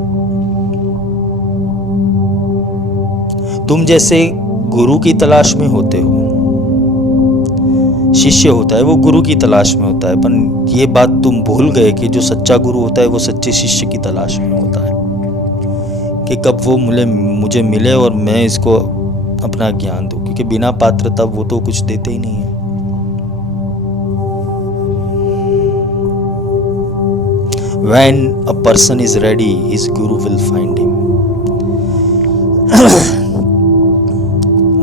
तुम जैसे गुरु की तलाश में होते हो, शिष्य होता है वो गुरु की तलाश में होता है, पर ये बात तुम भूल गए कि जो सच्चा गुरु होता है वो सच्चे शिष्य की तलाश में होता है, कि कब वो मुझे मिले और मैं इसको अपना ज्ञान दूं, क्योंकि बिना पात्र तब वो तो कुछ देते ही नहीं है। When a person is ready, his guru will find him.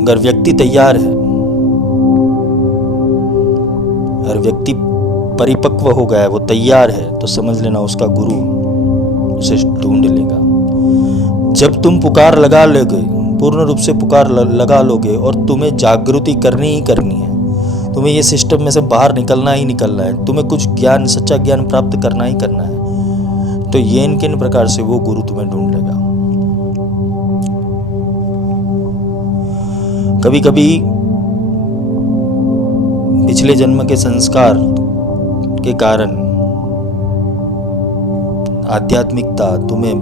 अगर व्यक्ति तैयार है, अगर व्यक्ति परिपक्व हो गया है, वो तैयार है, तो समझ लेना उसका गुरु उसे ढूंढ लेगा। जब तुम पुकार लगा लोगे, पूर्ण रूप से पुकार लगा लोगे, और तुम्हें जागृति करनी ही करनी है, तुम्हें ये सिस्टम में से बाहर निकलना ही निकलना है, तुम्हें कुछ ज्ञान, सच्चा ज्ञान प्राप्त करना ही करना है, तो ये किन प्रकार से वो गुरु तुम्हें ढूंढ लेगा। कभी कभी पिछले जन्म के संस्कार के कारण आध्यात्मिकता तुम्हें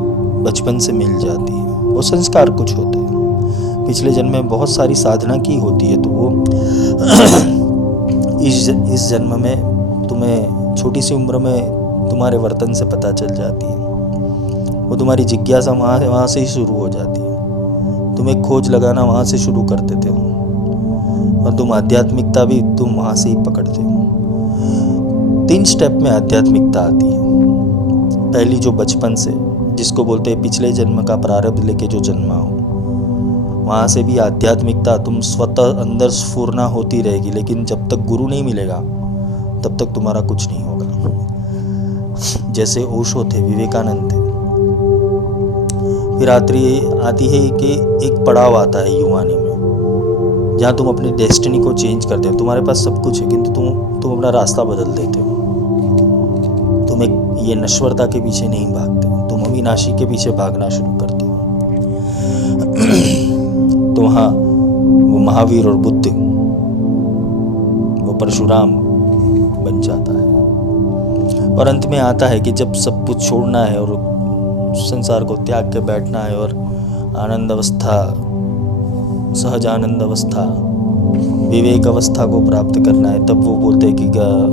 बचपन से मिल जाती है। वो संस्कार कुछ होते हैं, पिछले जन्म में बहुत सारी साधना की होती है, तो वो इस जन्म में तुम्हें छोटी सी उम्र में तुम्हारे वर्तन से पता चल जाती है। वो तुम्हारी जिज्ञासा वहाँ से ही शुरू हो जाती है, तुम्हें खोज लगाना वहाँ से शुरू कर देते हो, और तुम आध्यात्मिकता भी तुम वहाँ से ही पकड़ते हो। 3 स्टेप में आध्यात्मिकता आती है। पहली जो बचपन से, जिसको बोलते हैं पिछले जन्म का प्रारब्ध लेके जो जन्मा हो, वहाँ से भी आध्यात्मिकता तुम स्वतः अंदर स्फुरना होती रहेगी, लेकिन जब तक गुरु नहीं मिलेगा तब तक तुम्हारा कुछ नहीं होगा। जैसे ओशो थे, विवेकानंद थे। फिर आती है कि एक पड़ाव आता है युवानी में, जहाँ तुम अपनी डेस्टिनी को चेंज करते हो। तुम्हारे पास सब कुछ है, किंतु तुम अपना रास्ता बदल देते हो। तुम एक ये नश्वरता के पीछे नहीं भागते, तुम अविनाशी के पीछे भागना शुरू करते हो। तो वहाँ वो महावीर और बुद्ध, वो परशुराम बन जाता है। और अंत में आता है कि जब सब कुछ छोड़ना है और संसार को त्याग के बैठना है और आनंद अवस्था, सहज आनंद अवस्था, विवेक अवस्था को प्राप्त करना है, तब वो बोलते हैं कि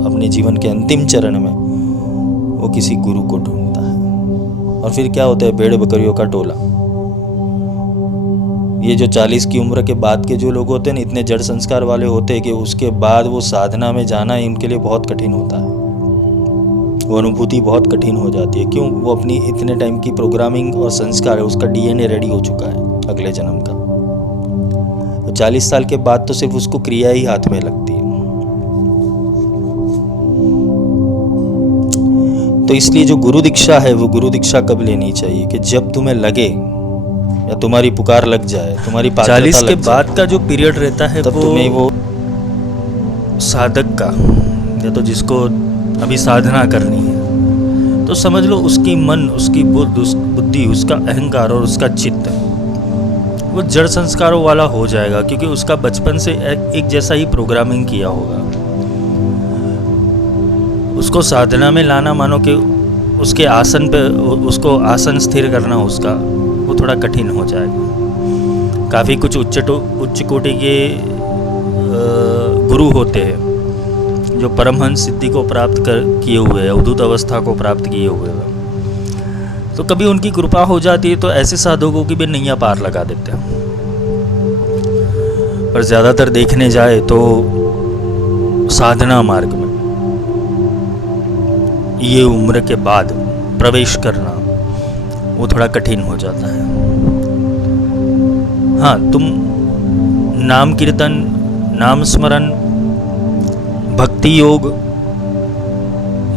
अपने जीवन के अंतिम चरण में वो किसी गुरु को ढूंढता है। और फिर क्या होता है, भेड़ बकरियों का टोला। ये जो 40 की उम्र के बाद के जो लोग होते हैं ना, इतने जड़ संस्कार वाले होते हैं कि उसके बाद वो साधना में जाना इनके लिए बहुत कठिन होता है। वो अनुभूति बहुत कठिन हो जाती है। क्यों? वो अपनी इतने टाइम की प्रोग्रामिंग और संस्कार है, उसका DNA रेडी हो चुका है अगले जन्म का। तो 40 साल के बाद तो सिर्फ उसको क्रिया ही हाथ में लगती है। तो इसलिए जो गुरु दीक्षा है, वो गुरु दीक्षा कब लेनी चाहिए कि जब तुम्हें लगे या तुम्हारी पुकार लग जाए, तुम्हारी 40 के बाद का जो पीरियड रहता है, तब तुम्हें वो साधक का, या तो जिसको अभी साधना करनी है, तो समझ लो उसकी मन, उसकी बुद्धि, उसका अहंकार और उसका चित्त वो जड़ संस्कारों वाला हो जाएगा, क्योंकि उसका बचपन से एक जैसा ही प्रोग्रामिंग किया होगा। उसको साधना में लाना, मानो कि उसके आसन पे, उसको आसन स्थिर करना उसका, वो थोड़ा कठिन हो जाएगा। काफ़ी कुछ उच्च कोटि के गुरु होते हैं जो परमहंस सिद्धि को प्राप्त किए हुए हैं, अवधूत अवस्था को प्राप्त किए हुए हैं। तो कभी उनकी कृपा हो जाती है तो ऐसे साधकों की भी नैया पार लगा देते हैं। पर ज़्यादातर देखने जाए तो साधना मार्ग में ये उम्र के बाद प्रवेश करना वो थोड़ा कठिन हो जाता है। हाँ, तुम नाम कीर्तन, नाम स्मरण, भक्ति योग,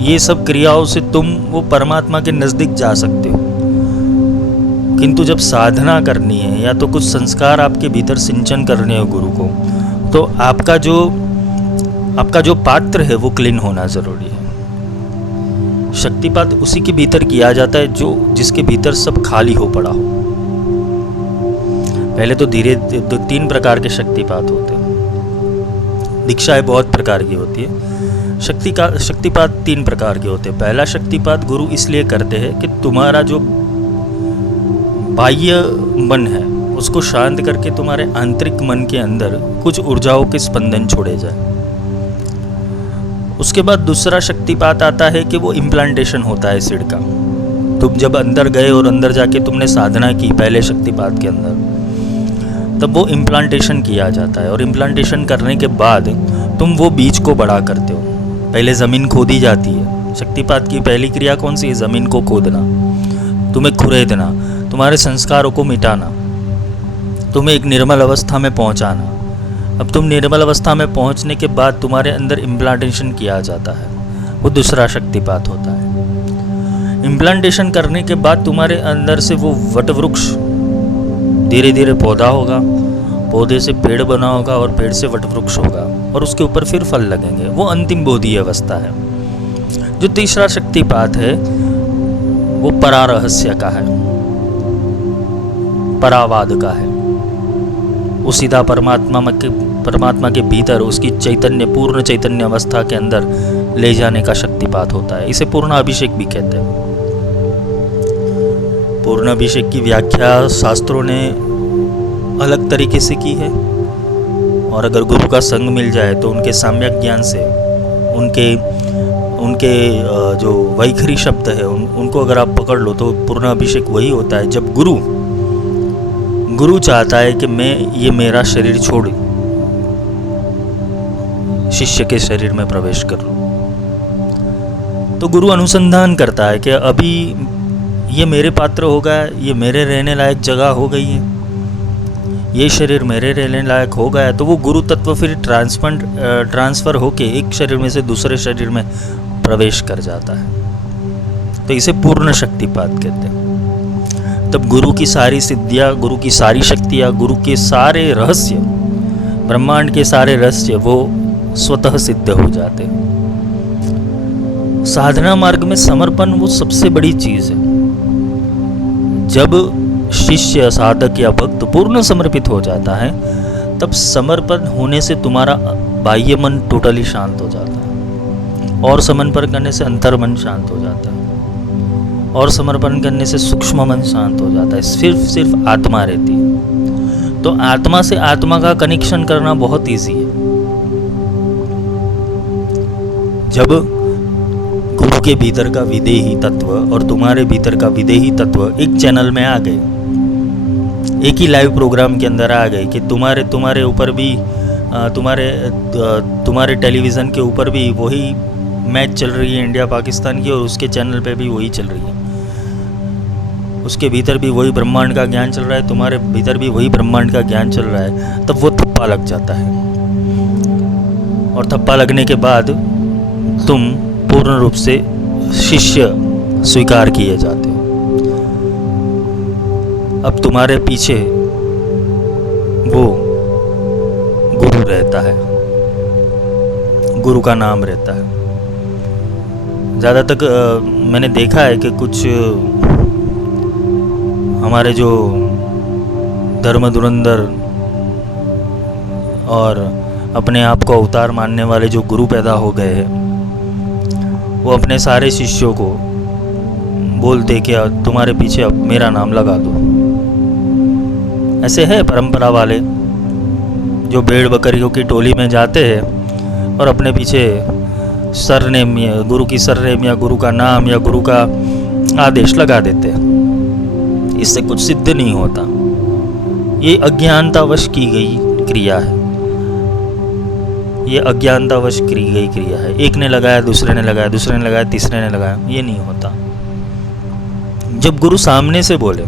ये सब क्रियाओं से तुम वो परमात्मा के नज़दीक जा सकते हो। किंतु जब साधना करनी है या तो कुछ संस्कार आपके भीतर सिंचन करने हो गुरु को, तो आपका जो पात्र है वो क्लीन होना ज़रूरी है। शक्तिपात उसी के भीतर किया जाता है जिसके भीतर सब खाली हो पड़ा हो। पहले तो 3 प्रकार के शक्तिपात होते हैं। दीक्षाएं बहुत प्रकार की होती है। शक्तिपात 3 प्रकार के होते हैं। पहला शक्तिपात गुरु इसलिए करते हैं कि तुम्हारा जो बाह्य मन है उसको शांत करके तुम्हारे आंतरिक मन के अंदर कुछ ऊर्जाओं के स्पंदन छोड़े जाए। उसके बाद दूसरा शक्तिपात आता है कि वो इम्प्लांटेशन होता है सीड का। तुम जब अंदर गए और अंदर जाके तुमने साधना की पहले शक्तिपात के अंदर, तब वो इम्प्लांटेशन किया जाता है। और इम्प्लांटेशन करने के बाद तुम वो बीज को बड़ा करते हो। पहले ज़मीन खोदी जाती है। शक्तिपात की पहली क्रिया कौन सी है? ज़मीन को खोदना, तुम्हें खुरेदना, तुम्हारे संस्कारों को मिटाना, तुम्हें एक निर्मल अवस्था में पहुंचाना। अब तुम निर्मल अवस्था में पहुंचने के बाद तुम्हारे अंदर इम्प्लांटेशन किया जाता है, वो दूसरा शक्तिपात होता है। इम्प्लांटेशन करने के बाद तुम्हारे अंदर से वो वटवृक्ष धीरे धीरे पौधा होगा, पौधे से पेड़ बना होगा और पेड़ से वटवृक्ष होगा और उसके ऊपर फिर फल लगेंगे। वो अंतिम बोधि अवस्था है। जो तीसरा शक्तिपात है वो परारहस्य का है, परावाद का है। वो सीधा परमात्मा के भीतर उसकी पूर्ण चैतन्य अवस्था के अंदर ले जाने का शक्तिपात होता है। इसे पूर्ण अभिषेक भी कहते हैं। पूर्ण अभिषेक की व्याख्या शास्त्रों ने अलग तरीके से की है। और अगर गुरु का संग मिल जाए तो उनके सम्यक ज्ञान से, उनके जो वैखरी शब्द है उनको अगर आप पकड़ लो तो पूर्ण अभिषेक वही होता है जब गुरु चाहता है कि ये मेरा शरीर छोड़ शिष्य के शरीर में प्रवेश कर लूं। तो गुरु अनुसंधान करता है कि अभी ये मेरे पात्र हो गया, ये मेरे रहने लायक जगह हो गई है, ये शरीर मेरे रहने लायक हो गया, तो वो गुरु तत्व फिर ट्रांसफ़र होके एक शरीर में से दूसरे शरीर में प्रवेश कर जाता है। तो इसे पूर्ण शक्तिपात कहते हैं। तब गुरु की सारी सिद्धियाँ, गुरु की सारी शक्तियाँ, गुरु के सारे रहस्य, ब्रह्मांड के सारे रहस्य वो स्वतः सिद्ध हो जाते हैं। साधना मार्ग में समर्पण वो सबसे बड़ी चीज़ है। जब शिष्य, साधक या भक्त पूर्ण समर्पित हो जाता है, तब समर्पण होने से तुम्हारा बाह्य मन टोटली शांत हो जाता है, और समर्पण करने से अंतर मन शांत हो जाता है, और समर्पण करने से सूक्ष्म मन शांत हो जाता है। सिर्फ आत्मा रहती है। तो आत्मा से आत्मा का कनेक्शन करना बहुत ईजी है। जब गुरु के भीतर का विदेही तत्व और तुम्हारे भीतर का विदेही तत्व एक चैनल में आ गए, एक ही लाइव प्रोग्राम के अंदर आ गए कि तुम्हारे ऊपर भी तुम्हारे टेलीविज़न के ऊपर भी वही मैच चल रही है इंडिया पाकिस्तान की, और उसके चैनल पे भी वही चल रही है। उसके भीतर भी वही ब्रह्मांड का ज्ञान चल रहा है, तुम्हारे भीतर भी वही ब्रह्मांड का ज्ञान चल रहा है। तब वो थप्पा लग जाता है, और थप्पा लगने के बाद तुम पूर्ण रूप से शिष्य स्वीकार किए जाते हो। अब तुम्हारे पीछे वो गुरु रहता है, गुरु का नाम रहता है। ज़्यादा तक मैंने देखा है कि कुछ हमारे जो धर्म धुरंधर और अपने आप को अवतार मानने वाले जो गुरु पैदा हो गए हैं, वो अपने सारे शिष्यों को बोलते कि तुम्हारे पीछे अब मेरा नाम लगा दो। ऐसे है परंपरा वाले जो भेड़ बकरियों की टोली में जाते हैं और अपने पीछे सरनेम, गुरु की सरनेम या गुरु का नाम या गुरु का आदेश लगा देते हैं। इससे कुछ सिद्ध नहीं होता। ये अज्ञानतावश की गई क्रिया है। ये अज्ञानतावश की गई क्रिया है। एक ने लगाया, दूसरे ने लगाया, दूसरे ने लगाया, तीसरे ने लगाया, ये नहीं होता। जब गुरु सामने से बोले,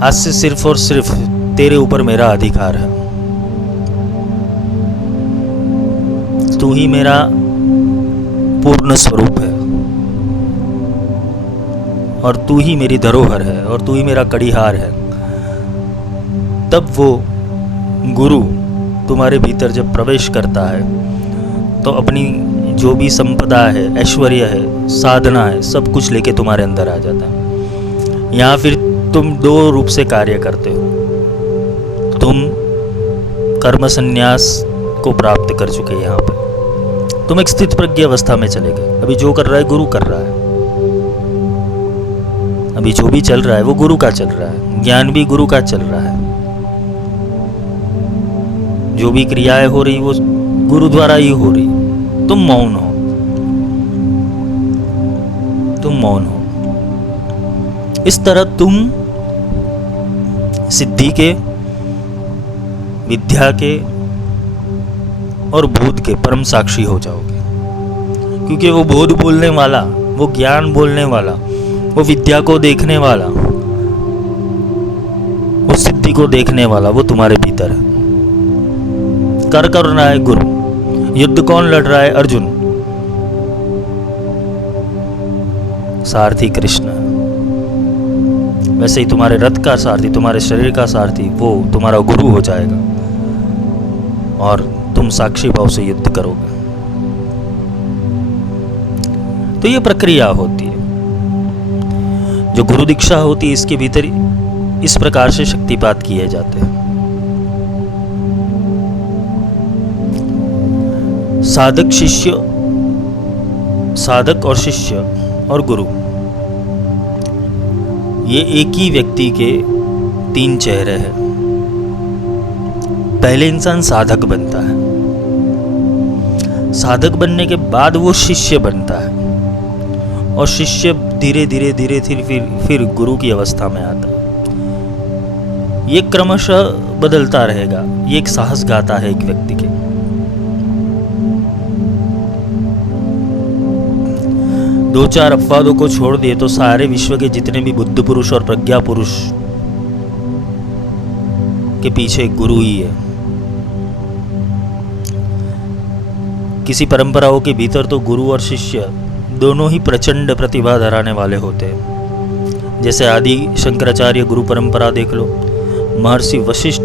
आज से सिर्फ और सिर्फ तेरे ऊपर मेरा अधिकार है, तू ही मेरा पूर्ण स्वरूप है, और तू ही मेरी धरोहर है, और तू ही मेरा कड़ीहार है, तब वो गुरु तुम्हारे भीतर जब प्रवेश करता है तो अपनी जो भी संपदा है, ऐश्वर्य है, साधना है, सब कुछ लेके तुम्हारे अंदर आ जाता है। यहाँ फिर तुम दो रूप से कार्य करते हो। तुम कर्म संन्यास को प्राप्त कर चुके हैं। यहाँ पे तुम एक स्थित प्रज्ञ अवस्था में चले गए। अभी जो कर रहा है गुरु कर रहा है। अभी जो भी चल रहा है वो गुरु का चल रहा है। ज्ञान भी गुरु का चल रहा है। जो भी क्रियाएं हो रही वो गुरु द्वारा ही हो रही। तुम मौन हो, तुम मौन हो। इस तरह तुम सिद्धि के, विद्या के और बोध के परम साक्षी हो जाओगे। क्योंकि वो बोध बोलने वाला, वो ज्ञान बोलने वाला, वो विद्या को देखने वाला, वो सिद्धि को देखने वाला, वो तुम्हारे भीतर है। कर रहा है गुरु। युद्ध कौन लड़ रहा है? अर्जुन। सारथी कृष्ण। वैसे ही तुम्हारे रथ का सारथी, तुम्हारे शरीर का सारथी, वो तुम्हारा गुरु हो जाएगा और तुम साक्षी भाव से युद्ध करोगे। तो ये प्रक्रिया होती है। जो गुरु दीक्षा होती है, इसके भीतर इस प्रकार से शक्तिपात किए जाते हैं। साधक शिष्य, साधक और शिष्य और गुरु, ये एक ही व्यक्ति के तीन चेहरे हैं। पहले इंसान साधक बनता है, साधक बनने के बाद वो शिष्य बनता है और शिष्य धीरे धीरे धीरे फिर गुरु की अवस्था में आता है। ये क्रमशः बदलता रहेगा। ये एक साहस गाथा है एक व्यक्ति के। दो चार अपवादों को छोड़ दिए तो सारे विश्व के जितने भी बुद्ध पुरुष और प्रज्ञा पुरुष के पीछे एक गुरु ही है। किसी परंपराओं के भीतर तो गुरु और शिष्य दोनों ही प्रचंड प्रतिभा धराने वाले होते हैं। जैसे आदि शंकराचार्य गुरु परंपरा देख लो, महर्षि वशिष्ठ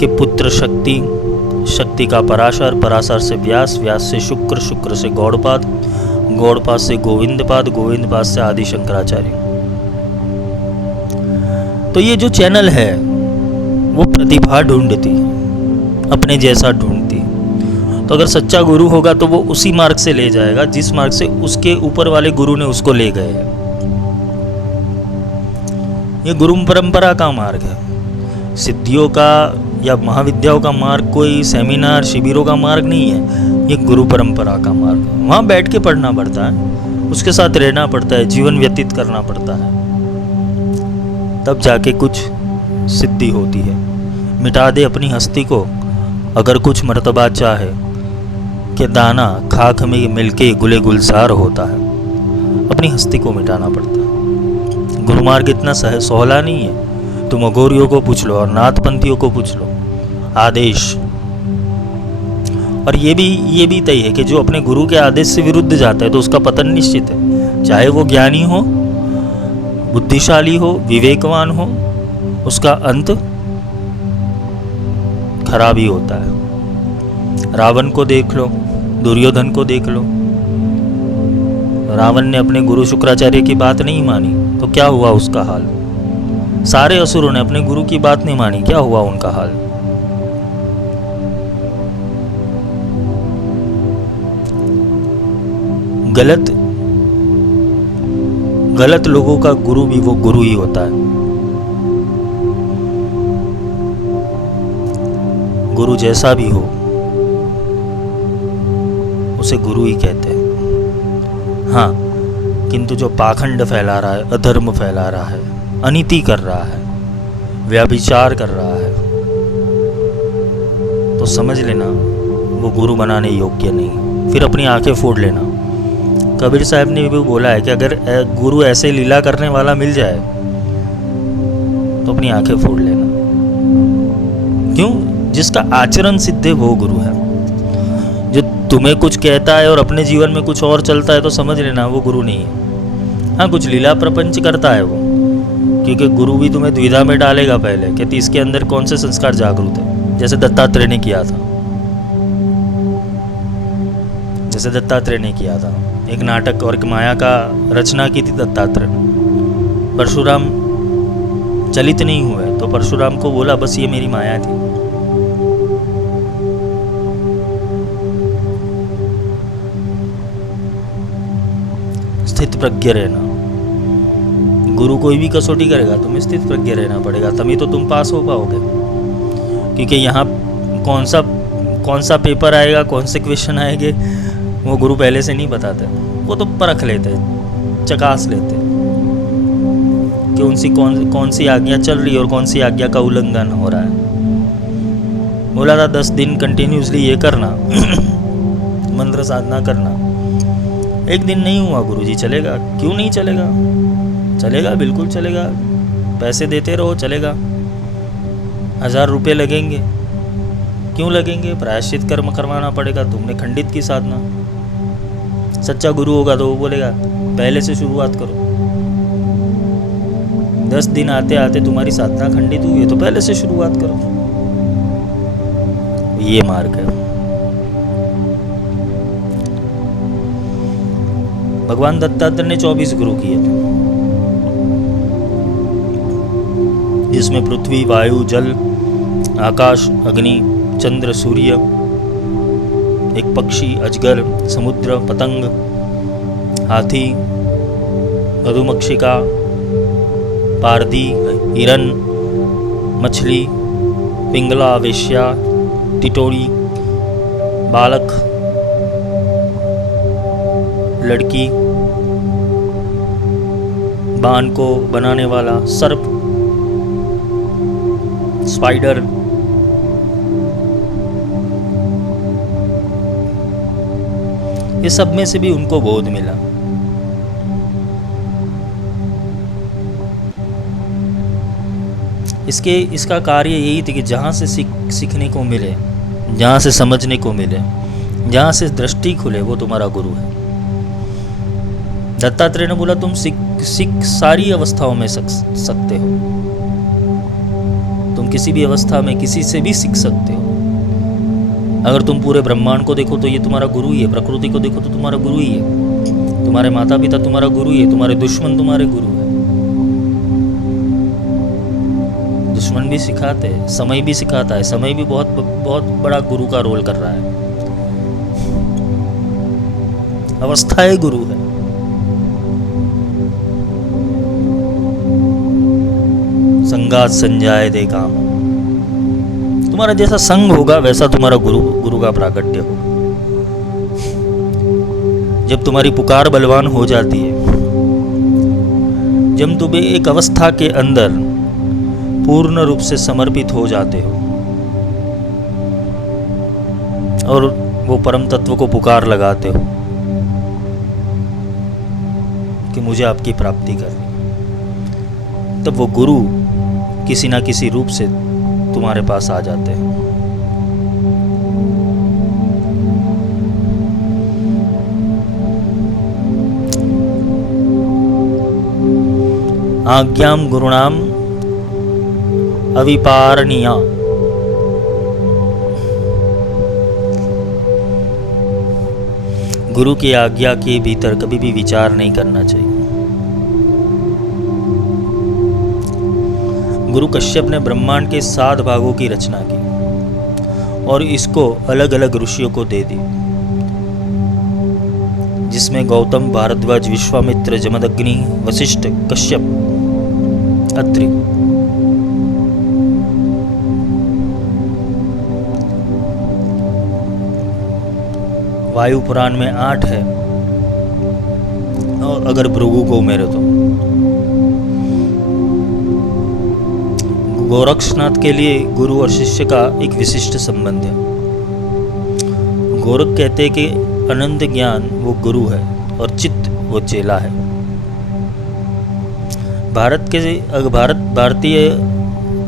के पुत्र शक्ति, शक्ति का पराशर, पराशर से व्यास, व्यास से शुक्र, शुक्र से गौड़पाद, गौड़पाद से गोविंदपाद, गोविंदपाद से आदि शंकराचार्य। तो ये जो चैनल है वो प्रतिभा ढूंढती, अपने जैसा ढूंढती। तो अगर सच्चा गुरु होगा तो वो उसी मार्ग से ले जाएगा जिस मार्ग से उसके ऊपर वाले गुरु ने उसको ले गए हैं। ये गुरु परंपरा का मार्ग है। सिद्धियों का या महाविद्याओं का मार्ग कोई सेमिनार शिविरों का मार्ग नहीं है, ये गुरु परंपरा का मार्ग। वहाँ बैठ के पढ़ना पड़ता है, उसके साथ रहना पड़ता है, जीवन व्यतीत करना पड़ता है, तब जाके कुछ सिद्धि होती है। मिटा दे अपनी हस्ती को अगर कुछ मर्तबा चाहे, कि दाना खाक में मिलके गुले गुलजार होता है। अपनी हस्ती को मिटाना पड़ता है। गुरु मार्ग इतना सोहला नहीं है। तुम अघोरियों को पूछ लो और नाथपंथियों को पूछ लो, आदेश। और ये भी तय है कि जो अपने गुरु के आदेश से विरुद्ध जाता है तो उसका पतन निश्चित है। चाहे वो ज्ञानी हो, बुद्धिशाली हो, विवेकवान हो, उसका अंत खराब ही होता है। रावण को देख लो, दुर्योधन को देख लो। रावण ने अपने गुरु शुक्राचार्य की बात नहीं मानी तो क्या हुआ उसका हाल। सारे असुरों ने अपने गुरु की बात नहीं मानी, क्या हुआ उनका हाल। गलत लोगों का गुरु भी वो गुरु ही होता है। गुरु जैसा भी हो उसे गुरु ही कहते हैं। हाँ, किंतु जो पाखंड फैला रहा है, अधर्म फैला रहा है, अनीति कर रहा है, व्यभिचार कर रहा है, तो समझ लेना वो गुरु बनाने योग्य नहीं। फिर अपनी आंखें फोड़ लेना। कबीर साहब ने भी बोला है कि अगर गुरु ऐसे लीला करने वाला मिल जाए तो अपनी आंखें फोड़ लेना। क्यों? जिसका आचरण सिद्ध है वो गुरु है। जो तुम्हें कुछ कहता है और अपने जीवन में कुछ और चलता है तो समझ लेना वो गुरु नहीं है। हाँ, कुछ लीला प्रपंच करता है वो, क्योंकि गुरु भी तुम्हें द्विधा में डालेगा पहले, कहती इसके अंदर कौन से संस्कार जागरूक है। जैसे दत्तात्रेय ने किया था, एक नाटक और एक माया का रचना की थी दत्तात्रेय ने। परशुराम चलित नहीं हुए तो परशुराम को बोला बस ये मेरी माया थी। स्थित प्रज्ञ रहना। गुरु कोई भी कसौटी करेगा, तुम्हें स्थित प्रज्ञ रहना पड़ेगा, तभी तो तुम पास हो पाओगे। क्योंकि यहाँ कौन सा पेपर आएगा, कौन से क्वेश्चन आएंगे, वो गुरु पहले से नहीं बताते। वो तो परख लेते, चकास लेते कि उनसी कौन सी आज्ञा चल रही है और कौन सी आज्ञा का उल्लंघन हो रहा है। बोला था 10 दिन कंटिन्यूसली ये करना मंत्र साधना करना। एक दिन नहीं हुआ गुरुजी, चलेगा? क्यों नहीं चलेगा? चलेगा, बिल्कुल चलेगा। पैसे देते रहो, चलेगा। 1000 रुपये लगेंगे। क्यों लगेंगे? प्रायश्चित कर्म करवाना पड़ेगा। तुमने खंडित की साधना। सच्चा गुरु होगा तो वो बोलेगा पहले से शुरुआत करो। 10 दिन आते आते तुम्हारी साधना खंडित हुई है तो पहले से शुरुआत करो। ये मार्ग है। भगवान दत्तात्रेय ने 24 गुरु किए थे, जिसमें पृथ्वी, वायु, जल, आकाश, अग्नि, चंद्र, सूर्य, एक पक्षी, अजगर, समुद्र, पतंग, हाथी, मधुमक्षिका, पारदी, हिरन, मछली, पिंगला, वेश्या, टिटोरी, बालक, लड़की, बाण को बनाने वाला सर्प, स्पाइडर, ये सब में से भी उनको बोध मिला। इसका कार्य यही थी कि जहाँ से सीखने को मिले, जहाँ से समझने को मिले, जहाँ से दृष्टि खुले, वो तुम्हारा गुरु है। दत्तात्रेय ने बोला तुम सीख सारी अवस्थाओं में सकते हो, तुम किसी भी अवस्था में किसी से भी सीख सकते हो। अगर तुम पूरे ब्रह्मांड को देखो तो ये तुम्हारा गुरु ही है, प्रकृति को देखो तो तुम्हारा गुरु ही है, तुम्हारे माता पिता तुम्हारा गुरु ही है, तुम्हारे दुश्मन तुम्हारे गुरु है। दुश्मन भी सिखाते हैं, समय भी सिखाता है, समय भी बहुत बहुत बड़ा गुरु का रोल कर रहा है। अवस्थाएं गुरु है। संगात संजाय दे काम, तुम्हारा जैसा संग होगा वैसा तुम्हारा गुरु का प्राकट्य होगा। जब तुम्हारी पुकार बलवान हो जाती है, जब तुम एक अवस्था के अंदर पूर्ण रूप से समर्पित हो जाते हो और वो परम तत्व को पुकार लगाते हो कि मुझे आपकी प्राप्ति करनी, तब वो गुरु किसी ना किसी रूप से तुम्हारे पास आ जाते हैं। आज्ञाम गुरुणाम अविपारणीया, गुरु की आज्ञा के भीतर कभी भी विचार नहीं करना चाहिए। गुरु कश्यप ने ब्रह्मांड के 7 भागों की रचना की और इसको अलग अलग ऋषियों को दे दी, जिसमें गौतम, भारद्वाज, विश्वामित्र, जमदग्नि, वशिष्ठ, कश्यप, अत्रि। वायु पुराण में 8 है और अगर भृगु को उमेरे तो गोरक्षनाथ के लिए गुरु और शिष्य का एक विशिष्ट संबंध है। गोरख कहते हैं कि अनंत ज्ञान वो गुरु है और चित्त वो चेला है। भारतीय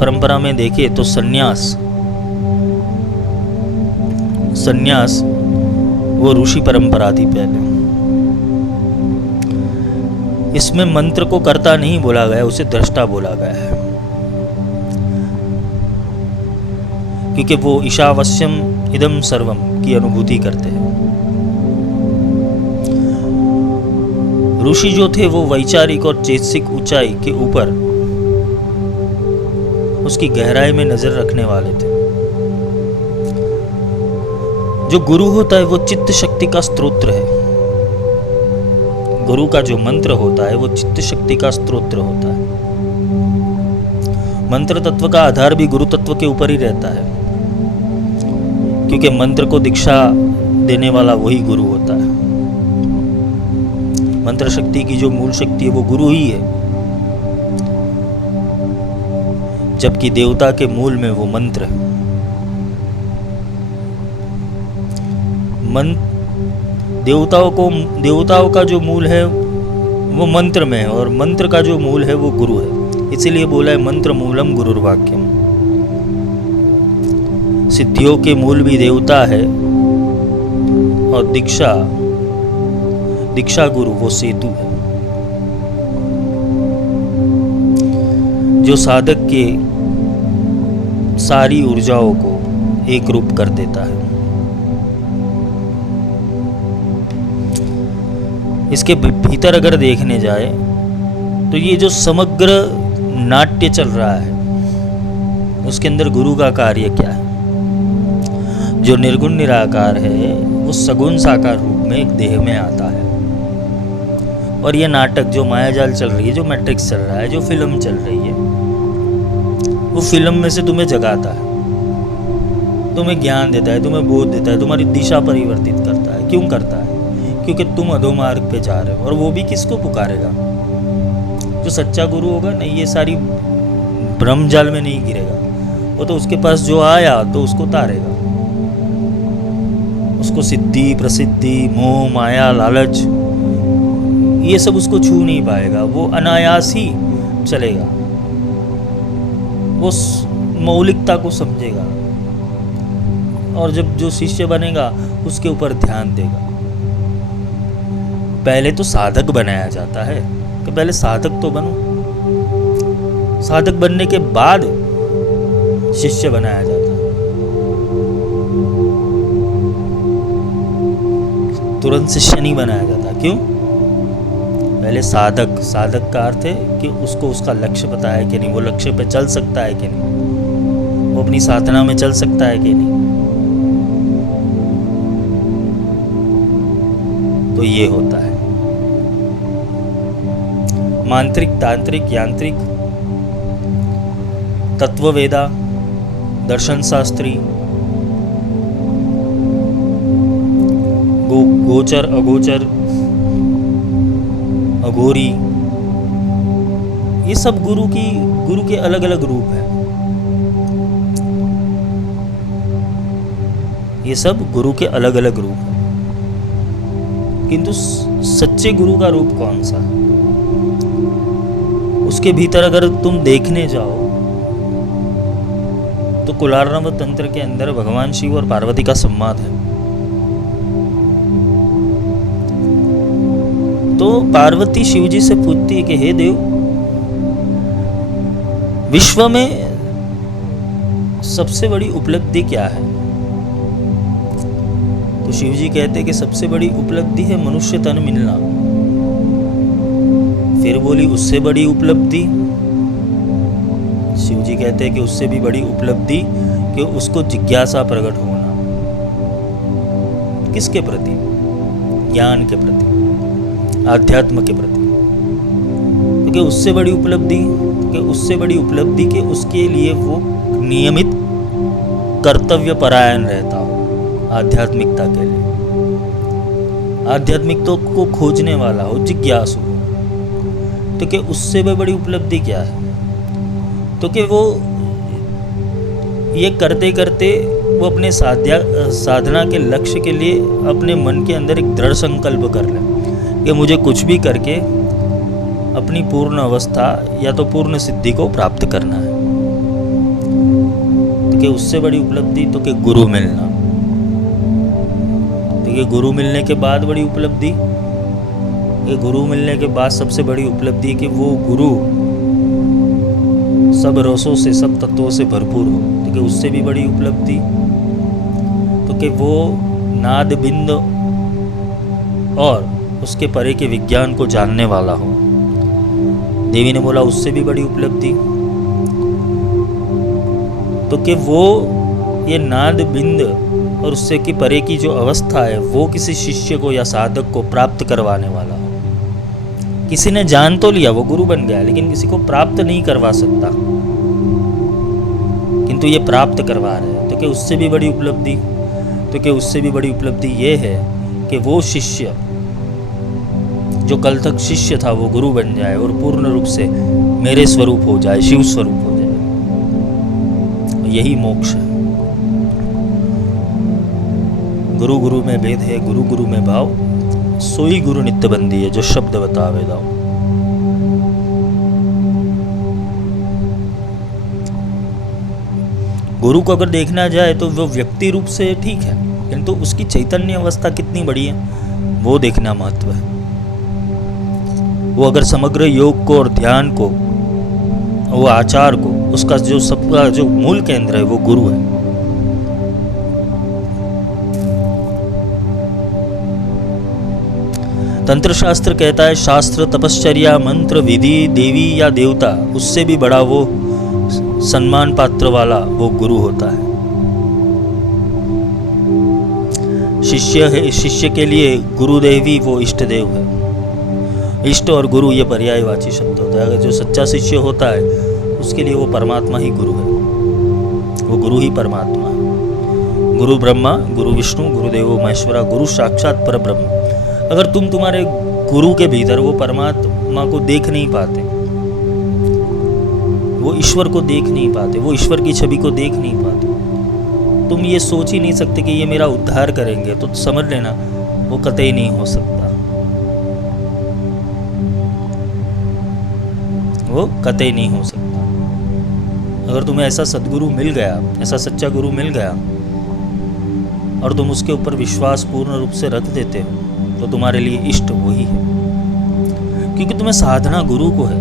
परंपरा में देखें तो सन्यास वो ऋषि परंपरा थी पहले। इसमें मंत्र को कर्ता नहीं बोला गया, उसे दृष्टा बोला गया है, क्योंकि वो ईशावास्यम इदम सर्वम की अनुभूति करते हैं। ऋषि जो थे वो वैचारिक और चेतसिक ऊंचाई के ऊपर उसकी गहराई में नजर रखने वाले थे। जो गुरु होता है वो चित्त शक्ति का स्त्रोत्र है। गुरु का जो मंत्र होता है वो चित्त शक्ति का स्त्रोत्र होता है। मंत्र तत्व का आधार भी गुरु तत्व के ऊपर ही रहता है, क्योंकि मंत्र को दीक्षा देने वाला वही गुरु होता है। मंत्र शक्ति की जो मूल शक्ति है वो गुरु ही है, जबकि देवता के मूल में वो मंत्र है। देवताओं का जो मूल है वो मंत्र में है और मंत्र का जो मूल है वो गुरु है। इसीलिए बोला है मंत्र मूलम गुरुर्वाक्यम। सिद्धियों के मूल भी देवता है और दीक्षा गुरु वो सेतु है, जो साधक के सारी ऊर्जाओं को एक रूप कर देता है। इसके भीतर अगर देखने जाए तो ये जो समग्र नाट्य चल रहा है उसके अंदर गुरु का कार्य क्या है। जो निर्गुण निराकार है वो सगुण साकार रूप में एक देह में आता है, और ये नाटक जो मायाजाल चल रही है, जो मैट्रिक्स चल रहा है, जो फिल्म चल रही है, वो फिल्म में से तुम्हें जगाता है, तुम्हें ज्ञान देता है, तुम्हें बोध देता है, तुम्हारी दिशा परिवर्तित करता है। क्यों करता है? क्योंकि तुम अधोमार्ग पे जा रहे हो। और वो भी किसको पुकारेगा? जो सच्चा गुरु होगा ना, ये सारी ब्रह्मजाल में नहीं गिरेगा। वो तो उसके पास जो आया तो उसको तारेगा, उसको सिद्धि, प्रसिद्धि, मोह, माया, लालच, ये सब उसको छू नहीं पाएगा। वो अनायास ही चलेगा। वो मौलिकता को समझेगा, और जब जो शिष्य बनेगा उसके ऊपर ध्यान देगा। पहले तो साधक बनाया जाता है कि पहले साधक तो बनो, साधक बनने के बाद शिष्य बनाया जाता है। तुरंत शिष्य नहीं बनाया जाता। क्यों? पहले साधक, साधक का अर्थ है कि उसको उसका लक्ष्य पता है कि नहीं, वो लक्ष्य पे चल सकता है कि नहीं, वो अपनी साधना में चल सकता है कि नहीं। तो ये होता है मांत्रिक, तांत्रिक, यांत्रिक, तत्ववेदा, दर्शन शास्त्री, गोचर, अगोचर, अघोरी, ये सब गुरु के अलग अलग रूप हैं। ये सब गुरु के अलग अलग रूप हैं। किंतु सच्चे गुरु का रूप कौन सा? उसके भीतर अगर तुम देखने जाओ तो कुलार्णव तंत्र के अंदर भगवान शिव और पार्वती का संवाद है। तो पार्वती शिव जी से पूछती है कि हे देव, विश्व में सबसे बड़ी उपलब्धि क्या है? तो शिव जी कहते हैं कि सबसे बड़ी उपलब्धि है मनुष्य तन मिलना। फिर बोली उससे बड़ी उपलब्धि? शिव जी कहते हैं कि उससे भी बड़ी उपलब्धि कि उसको जिज्ञासा प्रकट होना। किसके प्रति? ज्ञान के प्रति, आध्यात्म के प्रति। तो कि उससे बड़ी उपलब्धि, कि उससे बड़ी उपलब्धि कि उसके लिए वो नियमित कर्तव्य परायण रहता हो आध्यात्मिकता के लिए, आध्यात्मिकता को खोजने वाला हो, जिज्ञासु हो। तो कि उससे भी बड़ी उपलब्धि क्या है? तो कि वो ये करते करते वो अपने साधना के लक्ष्य के लिए अपने मन के अंदर एक दृढ़ संकल्प कर ले कि मुझे कुछ भी करके अपनी पूर्ण अवस्था या तो पूर्ण सिद्धि को प्राप्त करना है। तो कि उससे बड़ी उपलब्धि तो कि गुरु मिलना। तो कि गुरु मिलने के बाद बड़ी उपलब्धि, कि गुरु मिलने के बाद सबसे बड़ी उपलब्धि कि वो गुरु सब रसों से, सब तत्वों से भरपूर हो। तो कि उससे भी बड़ी उपलब्धि तो कि वो नाद बिंद और उसके परे के विज्ञान को जानने वाला हो। देवी ने बोला उससे भी बड़ी उपलब्धि तो कि वो ये नाद बिंद और उससे की परे की जो अवस्था है वो किसी शिष्य को या साधक को प्राप्त करवाने वाला हो। किसी ने जान तो लिया, वो गुरु बन गया, लेकिन किसी को प्राप्त नहीं करवा सकता, किंतु ये प्राप्त करवा रहे हैं। तो कि उससे भी बड़ी उपलब्धि, तो कि उससे भी बड़ी उपलब्धि ये है कि वो शिष्य जो कल तक शिष्य था वो गुरु बन जाए और पूर्ण रूप से मेरे स्वरूप हो जाए, शिव स्वरूप हो जाए। यही मोक्ष है। गुरु गुरु में भेद है, गुरु गुरु में भाव, सोई गुरु नित्य बंदी है, जो शब्द बतावे दाओ। गुरु को अगर देखना जाए तो वो व्यक्ति रूप से ठीक है, किंतु उसकी चैतन्य अवस्था कितनी बड़ी है वो देखना महत्व है। वो अगर समग्र योग को और ध्यान को, वो आचार को, उसका जो सबका जो मूल केंद्र है वो गुरु है। तंत्र शास्त्र कहता है शास्त्र, तपश्चर्या, मंत्र, विधि, देवी या देवता, उससे भी बड़ा वो सम्मान पात्र वाला वो गुरु होता है। शिष्य है, शिष्य के लिए गुरुदेवी वो इष्ट देव है। इष्ट और गुरु ये पर्यायवाची शब्द होता है। अगर जो सच्चा शिष्य होता है उसके लिए वो परमात्मा ही गुरु है, वो गुरु ही परमात्मा है। गुरु ब्रह्मा, गुरु विष्णु, गुरुदेवो महेश्वरा, गुरु साक्षात पर ब्रह्म। अगर तुम तुम्हारे गुरु के भीतर वो परमात्मा को देख नहीं पाते, वो ईश्वर को देख नहीं पाते, वो ईश्वर की छवि को देख नहीं पाते, तुम ये सोच ही नहीं सकते कि ये मेरा उद्धार करेंगे, तो समझ लेना वो कतई नहीं हो सकता, वो कतई नहीं हो सकता। अगर तुम्हें ऐसा सद्गुरु मिल गया, ऐसा सच्चा गुरु मिल गया और तुम उसके ऊपर विश्वास पूर्ण रूप से रख देते हो, तो तुम्हारे लिए इष्ट वही है, क्योंकि तुम्हें साधना गुरु को है।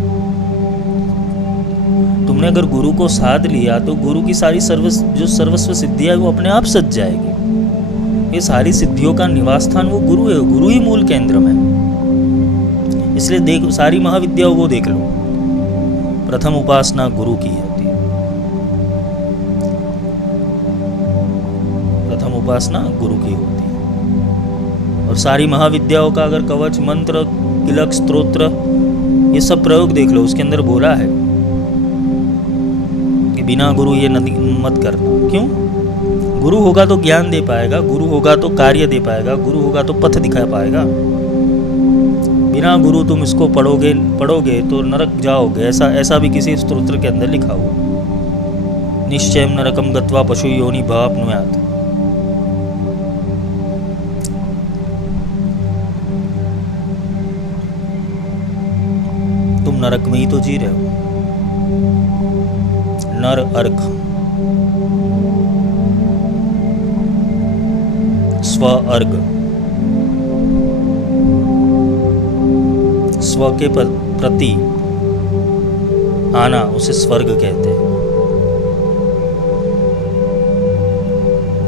तुमने अगर गुरु को साध लिया तो गुरु की सारी सर्वस्व सिद्धियां वो अपने आप सज जाएगी। ये सारी सिद्धियों का निवास स्थान वो गुरु है, गुरु ही मूल केंद्र में। इसलिए देख, सारी महाविद्याओं वो देख लो, प्रथम उपासना गुरु की होती है, प्रथम उपासना गुरु की होती है। और सारी महाविद्याओं का अगर कवच, मंत्र, किलक, स्तोत्र, ये सब प्रयोग देख लो, उसके अंदर बोला है कि बिना गुरु ये मत करना। क्यों? गुरु होगा तो ज्ञान दे पाएगा, गुरु होगा तो कार्य दे पाएगा, गुरु होगा तो पथ दिखा पाएगा। बिना गुरु तुम इसको पढ़ोगे तो नरक जाओगे, ऐसा भी किसी स्तोत्र के अंदर लिखा हुआ। निश्चयं नरकम गत्वा पशु योनि भवाप्नुयात्। तुम नरक में ही तो जी रहे हो। नर अर्क, स्व अर्ग, स्व के प्रति आना उसे स्वर्ग कहते हैं,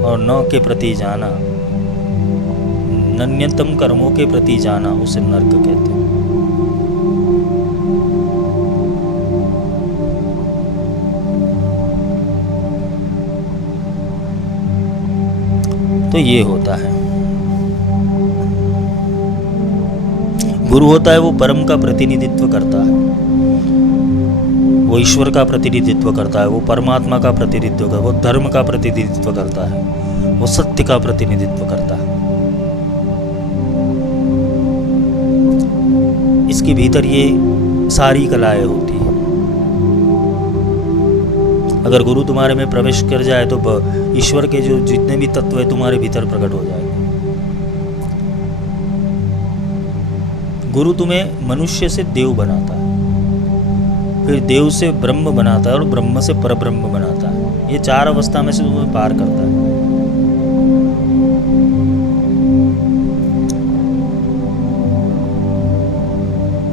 और न के प्रति जाना, नन्यतम कर्मों के प्रति जाना उसे नर्क कहते हैं। तो ये होता है गुरु होता है, वो परम का प्रतिनिधित्व करता है, वो ईश्वर का प्रतिनिधित्व करता है, वो परमात्मा का प्रतिनिधित्व करता है, वो धर्म का प्रतिनिधित्व करता है, वो सत्य का प्रतिनिधित्व करता है। इसके भीतर ये सारी कलाएं होती हैं। अगर गुरु तुम्हारे में प्रवेश कर जाए तो ईश्वर के जो जितने भी तत्व है तुम्हारे भीतर प्रकट हो जाएंगे। गुरु तुम्हें मनुष्य से देव बनाता है, फिर देव से ब्रह्म बनाता है, और ब्रह्म से परब्रह्म बनाता है। ये चार अवस्था में से तुम्हें पार करता है।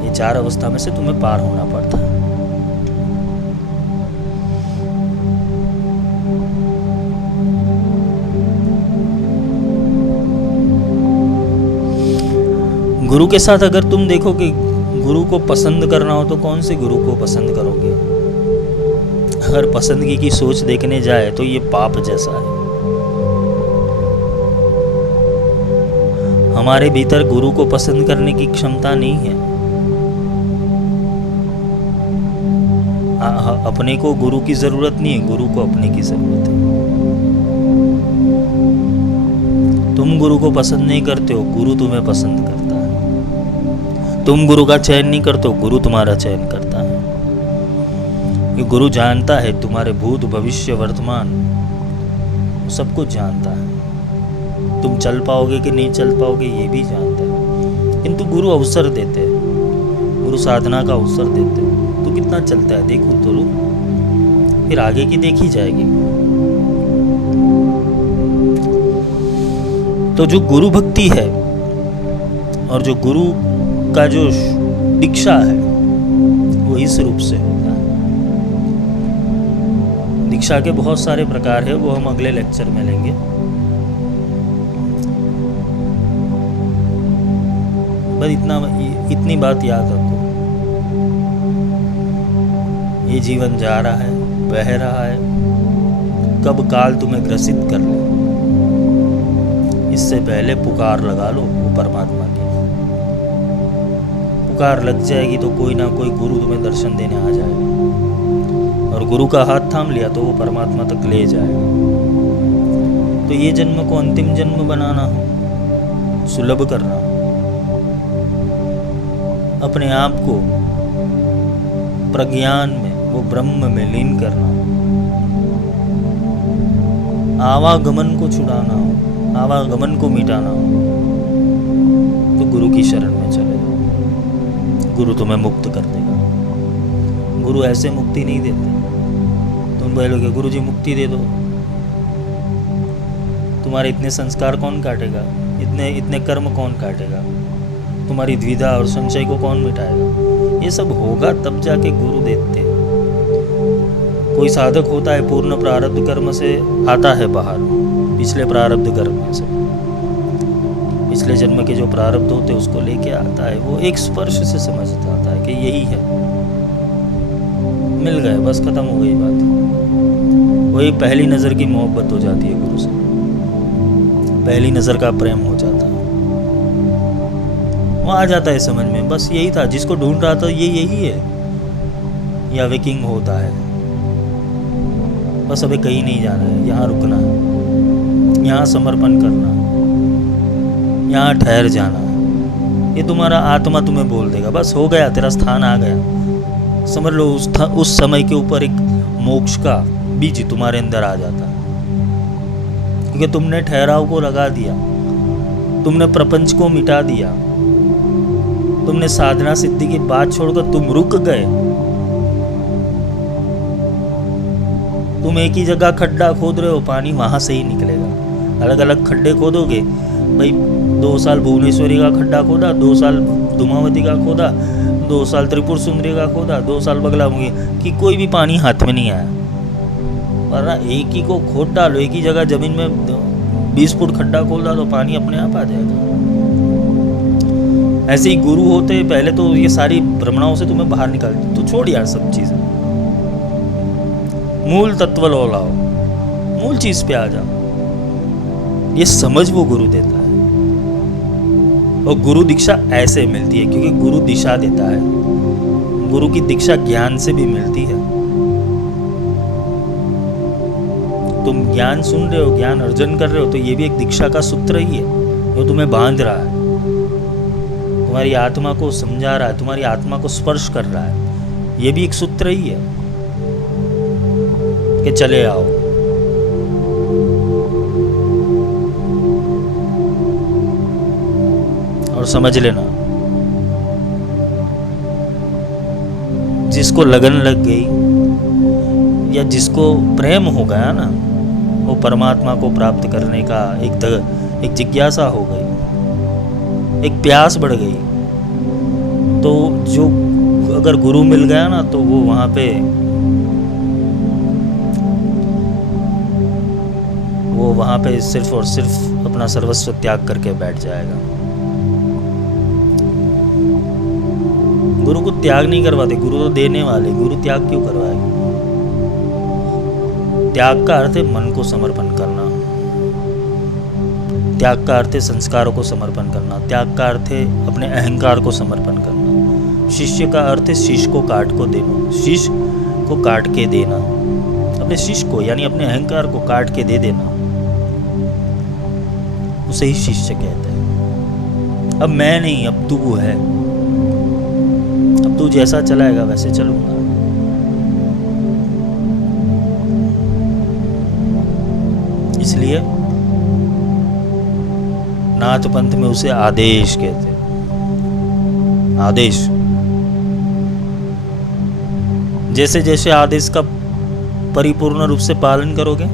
ये चार अवस्था में से तुम्हें पार होना पड़ता है। गुरु के साथ अगर तुम देखो कि गुरु को पसंद करना हो तो कौन से गुरु को पसंद करोगे? अगर पसंदगी की सोच देखने जाए तो ये पाप जैसा है। हमारे भीतर गुरु को पसंद करने की क्षमता नहीं है। अपने को गुरु की जरूरत नहीं है, गुरु को अपने की जरूरत है। तुम गुरु को पसंद नहीं करते हो, गुरु तुम्हें पसंद करता है। तुम गुरु का चयन नहीं करते हो, गुरु तुम्हारा चयन करता है। ये गुरु जानता है तुम्हारे भूत, भविष्य, वर्तमान, सब कुछ जानता है। तुम चल पाओगे कि नहीं चल पाओगे ये भी जानता है। किंतु गुरु अवसर देते हैं, गुरु साधना का अवसर देते हैं। तो कितना चलता है देखो तो, फिर आगे की देखी जाएगी। तो जो गुरु भक्ति है और जो गुरु का जो दीक्षा है वो इस रूप से होता है। दीक्षा के बहुत सारे प्रकार है, वो हम अगले लेक्चर में लेंगे। बस इतनी बात याद रखो, ये जीवन जा रहा है, बह रहा है, कब काल तुम्हें ग्रसित कर ले, इससे पहले पुकार लगा लो वो परमात्मा की। पुकार लग जाएगी तो कोई ना कोई गुरु तुम्हें दर्शन देने आ जाएगा, और गुरु का हाथ थाम लिया तो वो परमात्मा तक ले जाएगा। तो ये जन्म को अंतिम जन्म बनाना हो, सुलभ करना, अपने आप को प्रज्ञान में, वो ब्रह्म में लीन करना, आवागमन को छुड़ाना हो, आवागमन को मिटाना हो, तो गुरु की शरण में चले जाओ। गुरु तुम्हें मुक्त कर देगा। गुरु ऐसे मुक्ति नहीं देते, बोलोगे गुरुजी मुक्ति दे दो, तुम्हारे इतने संस्कार कौन काटेगा, इतने कर्म कौन काटेगा, तुम्हारी द्विधा और संशय को कौन मिटाएगा। ये सब होगा तब जाके गुरु देते। कोई साधक होता है पूर्ण प्रारब्ध कर्म से आता है बाहर, पिछले प्रारब्ध कर्म से, पिछले जन्म के जो प्रारब्ध होते हैं उसको लेके आता है। वो एक स्पर्श से समझ जाता है कि यही है, मिल गए, बस खत्म हो गई बात। वही पहली नज़र की मोहब्बत हो जाती है गुरु से, पहली नज़र का प्रेम हो जाता है, वो आ जाता है समझ में। बस यही था जिसको ढूंढ रहा था, ये यही है, या वेकिंग होता है। बस अभी कहीं नहीं जाना है, यहाँ रुकना है, यहाँ समर्पण करना, यहाँ ठहर जाना। ये तुम्हारा आत्मा तुम्हें बोल देगा, बस हो गया, तेरा स्थान आ गया। समझ लो उस समय के ऊपर एक मोक्ष का बीज तुम्हारे अंदर आ जाता है, क्योंकि तुमने ठहराव को लगा दिया, तुमने प्रपंच को मिटा दिया, तुमने साधना सिद्धि की बात छोड़कर तुम रुक गए। तुम एक ही जगह खड्डा खोद रहे हो, पानी वहां से ही निकलेगा। अलग अलग खड्डे खोदोगे भाई, 2 साल भुवनेश्वरी का खड्डा खोदा, 2 साल धूमावती का खोदा, 2 साल त्रिपुर सुंदरी का खोदा, 2 साल बगलामुखी कि कोई भी पानी हाथ में नहीं आया। वरना एक ही को खोद डालो, एक ही जगह जमीन में 20 फुट खड्डा खोदा तो पानी अपने आप आ जाएगा। ऐसे ही गुरु होते पहले तो ये सारी भ्रमणाओं से तुम्हें बाहर निकालते, तो छोड़ यार सब चीज़ें, मूल तत्व लो लाओ, मूल चीज पे आ जाओ। ये समझ वो गुरु देता है, और गुरु दीक्षा ऐसे मिलती है क्योंकि गुरु दिशा देता है। गुरु की दीक्षा ज्ञान से भी मिलती है। तुम ज्ञान सुन रहे हो, ज्ञान अर्जन कर रहे हो, तो ये भी एक दीक्षा का सूत्र ही है जो तुम्हें बांध रहा है, तुम्हारी आत्मा को समझा रहा है, तुम्हारी आत्मा को स्पर्श कर रहा है। ये भी एक सूत्र ही है कि चले आओ। और समझ लेना, जिसको लगन लग गई या जिसको प्रेम हो गया ना, वो परमात्मा को प्राप्त करने का एक जिज्ञासा हो गई, एक प्यास बढ़ गई। तो जो अगर गुरु मिल गया ना, तो वो वहाँ पे सिर्फ और सिर्फ अपना सर्वस्व त्याग करके बैठ जाएगा। गुरु को त्याग नहीं करवाते, गुरु तो देने वाले, गुरु त्याग क्यों करवाएगा। त्याग का अर्थ है मन को समर्पण करना, त्याग का अर्थ है संस्कारों को समर्पण करना, त्याग का अर्थ है अपने अहंकार को समर्पण करना। शिष्य का अर्थ है शीश को काट को देना, शीश को काट के देना, अपने शीश को यानी अपने अहंकार को काट के दे देना, उसे ही शिष्य कहते हैं। अब मैं नहीं, अब तू है, अब तू जैसा चलाएगा वैसे चलूंगा। इसलिए नाथ पंथ में उसे आदेश कहते हैं। आदेश, जैसे जैसे आदेश का परिपूर्ण रूप से पालन करोगे,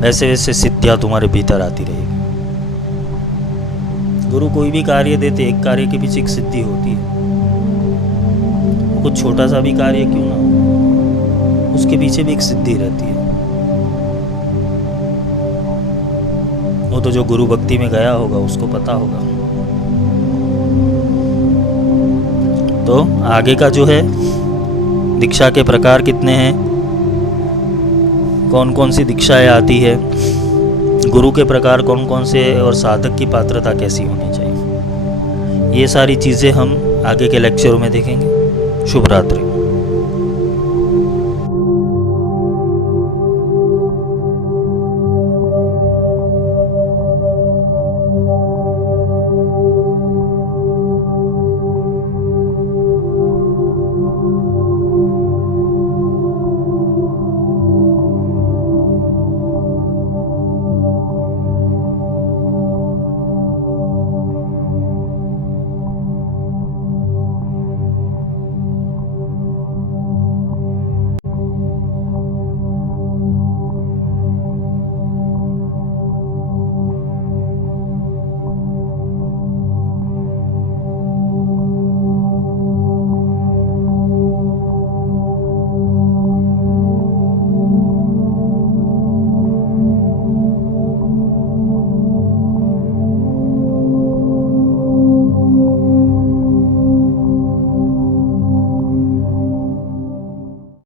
वैसे वैसे सिद्धियां तुम्हारे भीतर आती रहेगी। गुरु कोई भी कार्य देते, एक कार्य के पीछे एक सिद्धि होती है। कुछ छोटा सा भी कार्य क्यों ना हो, उसके पीछे भी एक सिद्धि रहती है। वो तो जो गुरु भक्ति में गया होगा उसको पता होगा। तो आगे का जो है, दीक्षा के प्रकार कितने हैं, कौन कौन सी दीक्षाएं आती है, गुरु के प्रकार कौन कौन से, और साधक की पात्रता कैसी होनी चाहिए, ये सारी चीज़ें हम आगे के लेक्चरों में देखेंगे। शुभ रात्रि।